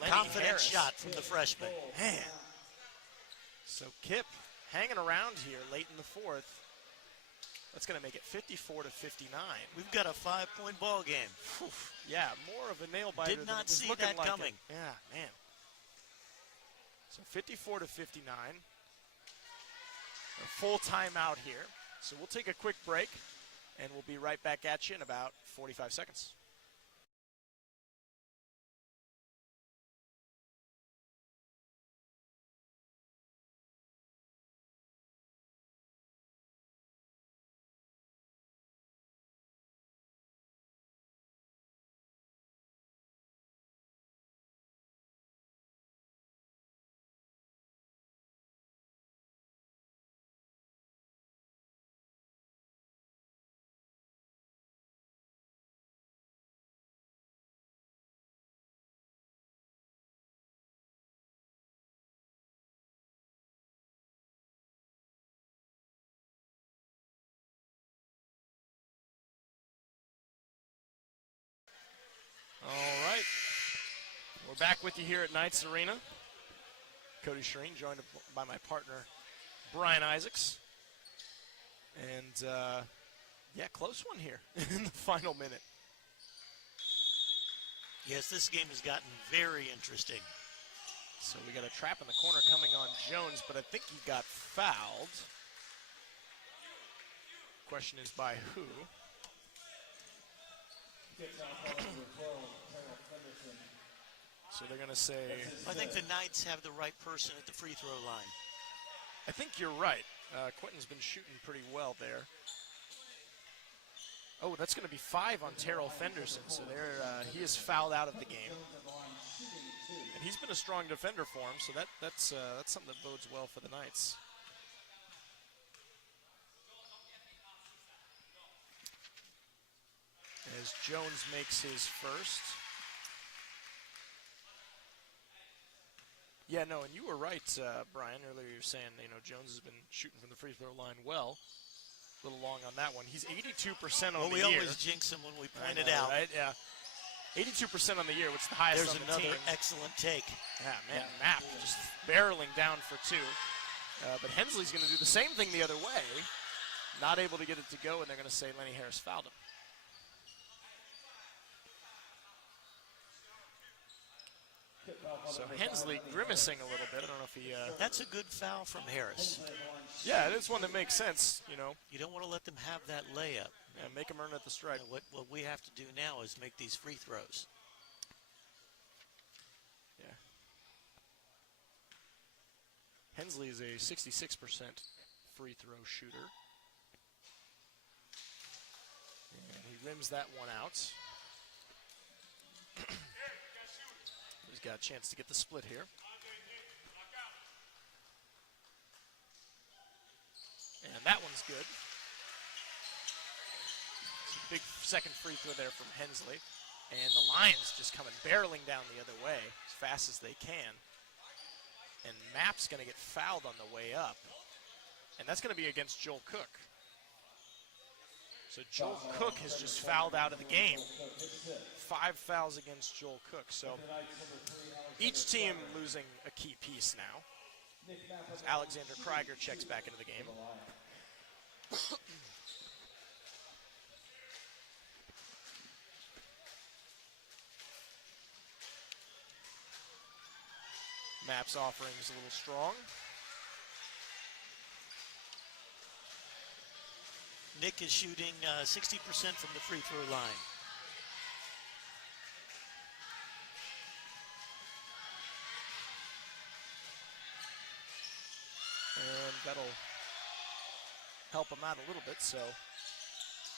Lenny Confident Harris. shot from the freshman. Man. So KIPP hanging around here late in the fourth. That's going to make it 54 to 59. We've got a 5-point ball game. Whew. Yeah, more of a nail biter Did than not it was see looking that like coming. It. Yeah, man. So 54 to 59. A full timeout here. So we'll take a quick break, and we'll be right back at you in about 45 seconds. We're back with you here at Knights Arena. Cody Shreen, joined by my partner, Brian Isaacs. And, yeah, close one here in the final minute. Yes, this game has gotten very interesting. So we got a trap in the corner coming on Jones, but I think he got fouled. Question is by who? So they're going to say... I think the Knights have the right person at the free throw line. I think you're right. Quentin's been shooting pretty well there. Oh, that's going to be 5 on Terrell Fenderson. So he is fouled out of the game. And he's been a strong defender for him, so that's something that bodes well for the Knights. As Jones makes his first. Yeah, no, and you were right, Brian. Earlier you were saying, Jones has been shooting from the free throw line well. A little long on that one. He's 82% on the year. We always jinx him when we point it out. Right? Yeah. 82% on the year, which is the highest on the team. There's another excellent take. Yeah, man, Mapp just barreling down for 2. But Hensley's going to do the same thing the other way. Not able to get it to go, and they're going to say Lenny Harris fouled him. So Hensley grimacing a little bit. I don't know if he... That's a good foul from Harris. Yeah, it is one that makes sense, You don't want to let them have that layup. Yeah, make them earn at the stripe. What we have to do now is make these free throws. Yeah. Hensley is a 66% free throw shooter. And he rims that one out. He's got a chance to get the split here. And that one's good. It's a big second free throw there from Hensley. And the Lions just coming barreling down the other way as fast as they can. And Mapp's going to get fouled on the way up. And that's going to be against Joel Cook. So Joel Cook has just fouled out of the game. 5 fouls against Joel Cook. So each team losing a key piece now. As Alexander Krieger checks back into the game. Mapp's offering is a little strong. Nick is shooting 60% from the free throw line. And that'll help him out a little bit. So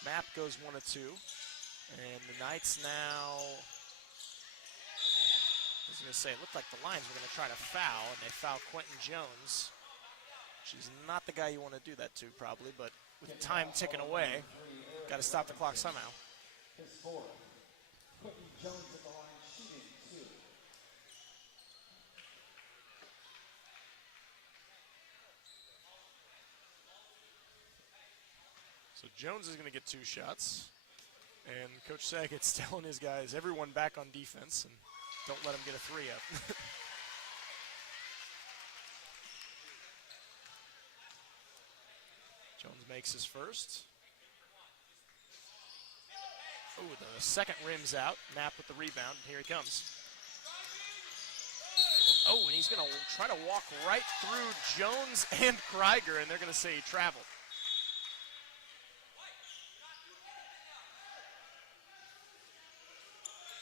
Mapp goes 1 of 2. And the Knights now, I was going to say, it looked like the Lions were going to try to foul, and they foul Quentin Jones. She's not the guy you want to do that to, probably, but with time ticking away, got to stop the clock somehow. His 4th. Quentin Jones at the line shooting 2. So Jones is going to get 2 shots. And Coach Saggett's telling his guys, everyone back on defense, and don't let him get a 3 up. Jones makes his first. Oh, the second rim's out. Mapp with the rebound, and here he comes. Oh, and he's going to try to walk right through Jones and Krieger, and they're going to say he traveled.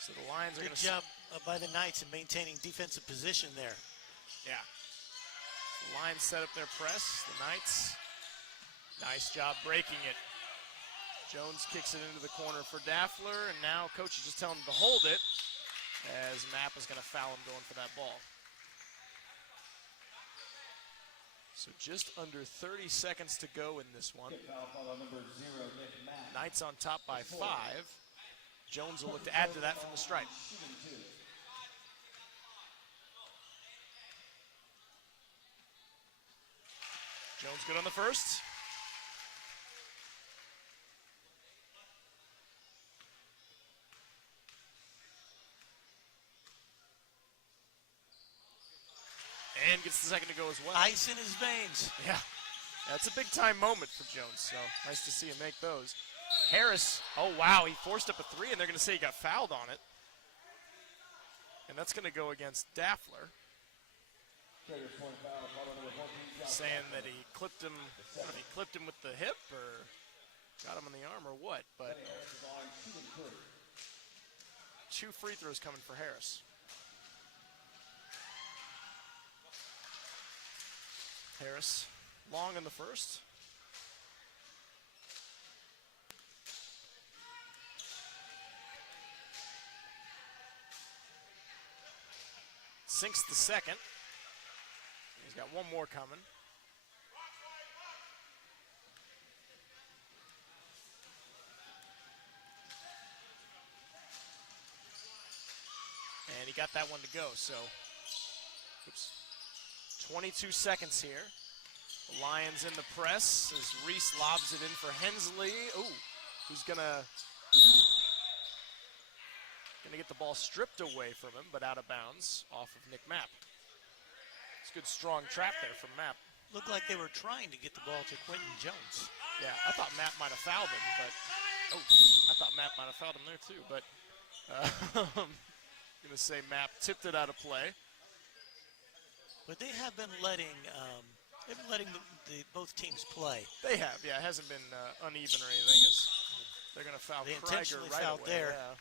So the Lions are going to... Good job by the Knights in maintaining defensive position there. Yeah. The Lions set up their press. The Knights, nice job breaking it. Jones kicks it into the corner for Daffler, and now coach is just telling him to hold it as Mapp is going to foul him going for that ball. So just under 30 seconds to go in this one. Knights on top by 5. Jones will look to add to that from the stripe. Jones good on the first. minutes the second to go as well. Ice in his veins. Yeah. That's a big-time moment for Jones, so nice to see him make those. Harris, oh, wow, he forced up a three, and they're going to say he got fouled on it. And that's going to go against Daffler. Saying that he clipped him, I don't know if he clipped him with the hip or got him on the arm or what, but 2 free throws coming for Harris. Harris, long in the first. Sinks the second. He's got one more coming. And he got that one to go, so, oops. 22 seconds here. The Lions in the press as Reese lobs it in for Hensley. Ooh, who's gonna get the ball stripped away from him, but out of bounds off of Nick Mapp. It's a good strong trap there from Mapp. Looked like they were trying to get the ball to Quentin Jones. Yeah, I thought Mapp might have fouled him, but I thought Mapp might have fouled him there too, but gonna say Mapp tipped it out of play. But they have been letting both teams play. They have, yeah. It hasn't been uneven or anything. They're going to foul They Krieger intentionally right fouled away. there. Yeah.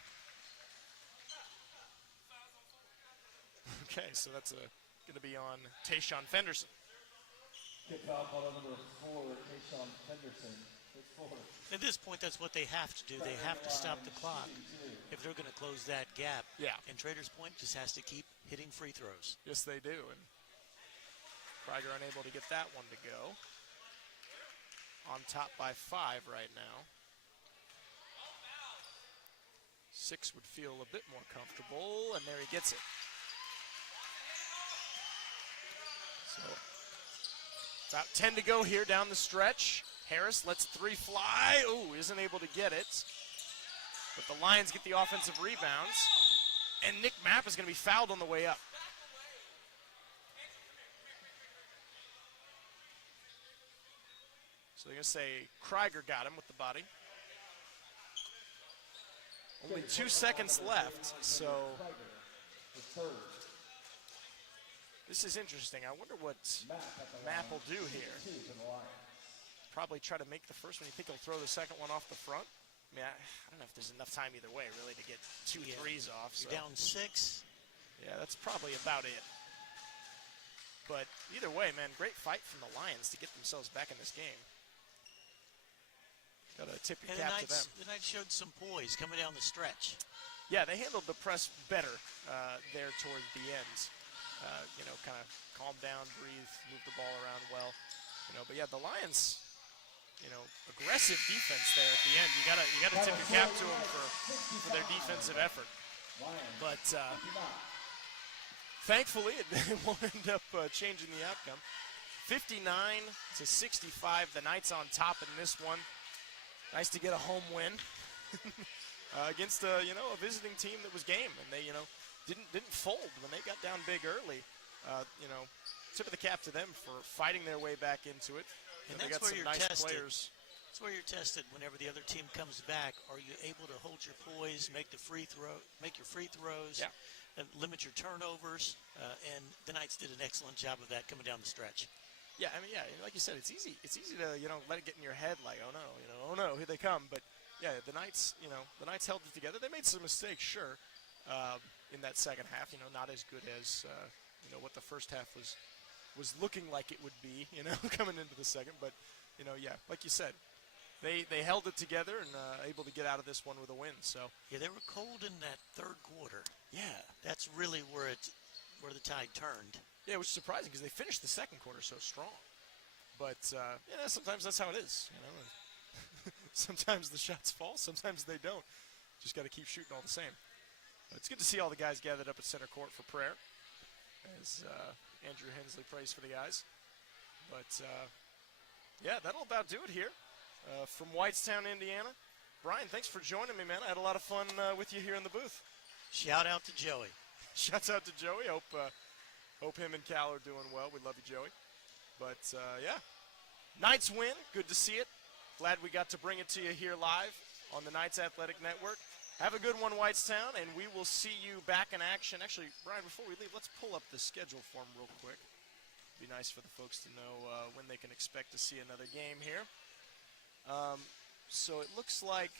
Okay, so that's going to be on Tayshaun Fenderson. Kick foul call number 4, Tayshaun Fenderson. At this point, that's what they have to do. They have to stop the clock if they're going to close that gap. Yeah. And Traders Point just has to keep hitting free throws. Yes, they do. And Krieger unable to get that one to go. On top by 5 right now. 6 would feel a bit more comfortable, and there he gets it. So, about 10 to go here down the stretch. Harris lets 3 fly. Ooh, isn't able to get it. But the Lions get the offensive rebounds. And Nick Mapp is going to be fouled on the way up. So they're going to say Krieger got him with the body. Only 2 seconds left, so this is interesting. I wonder what Mapp will do here. Probably try to make the first one. You think he'll throw the second one off the front? I mean, I don't know if there's enough time either way, really, to get 2 threes off. So. You're down 6. Yeah, that's probably about it. But either way, man, great fight from the Lions to get themselves back in this game. Got to tip your cap to them. The Knights showed some poise coming down the stretch. Yeah, they handled the press better there toward the end. Kind of calm down, breathe, move the ball around well. But yeah, the Lions, aggressive defense there at the end. You gotta tip your cap to them for their defensive effort. But thankfully, it won't end up changing the outcome. 59-65, the Knights on top in this one. Nice to get a home win against a visiting team that was game, and they didn't fold when they got down big early. Tip of the cap to them for fighting their way back into it. And they that's got where some you're nice tested. players. That's where you're tested whenever the other team comes back. Are you able to hold your poise, make your free throws, Yeah. and limit your turnovers? And the Knights did an excellent job of that coming down the stretch. Yeah, I mean, like you said, it's easy. It's easy to let it get in your head, like, oh no, here they come. But yeah, the Knights held it together. They made some mistakes, sure, in that second half. Not as good as what the first half was looking like it would be, coming into the second. But yeah, like you said, they held it together and able to get out of this one with a win. So yeah, they were cold in that third quarter. yeah, That's really where the tide turned. yeah, which is surprising because they finished the second quarter so strong. But sometimes that's how it is. Sometimes the shots fall, sometimes they don't. Just got to keep shooting all the same. It's good to see all the guys gathered up at center court for prayer as Andrew Hensley prays for the guys. But yeah, that'll about do it here from Whitestown, Indiana. Brian, thanks for joining me, man. I had a lot of fun with you here in the booth. Shout out to Joey. Shouts out to Joey. Hope Hope him and Cal are doing well. We love you, Joey. But, yeah, Knights win. Good to see it. Glad we got to bring it to you here live on the Knights Athletic Network. Have a good one, Whitestown, and we will see you back in action. Actually, Brian, before we leave, let's pull up the schedule form real quick. Be nice for the folks to know when they can expect to see another game here. So it looks like,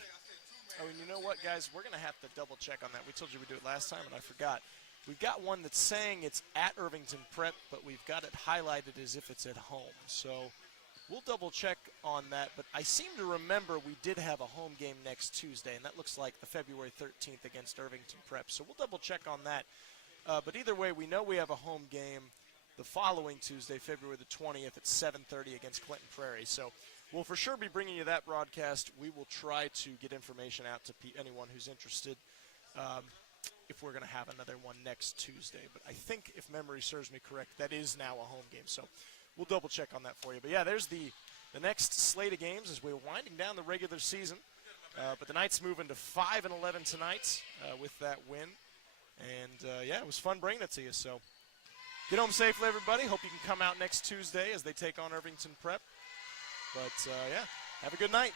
oh, and you know what, guys? We're going to have to double check on that. We told you we'd do it last time, and I forgot. We've got one that's saying it's at Irvington Prep, but we've got it highlighted as if it's at home. So we'll double check on that, but I seem to remember we did have a home game next Tuesday, and that looks like the February 13th against Irvington Prep. So we'll double check on that. But either way, we know we have a home game the following Tuesday, February the 20th at 7:30 against Clinton Prairie. So we'll for sure be bringing you that broadcast. We will try to get information out to anyone who's interested if we're going to have another one next Tuesday. But I think, if memory serves me correct, that is now a home game. So we'll double check on that for you. But, yeah, there's the next slate of games as we're winding down the regular season. But the Knights moving to 5-11 tonight with that win. And, yeah, it was fun bringing it to you. So get home safely, everybody. Hope you can come out next Tuesday as they take on Irvington Prep. But, yeah, have a good night.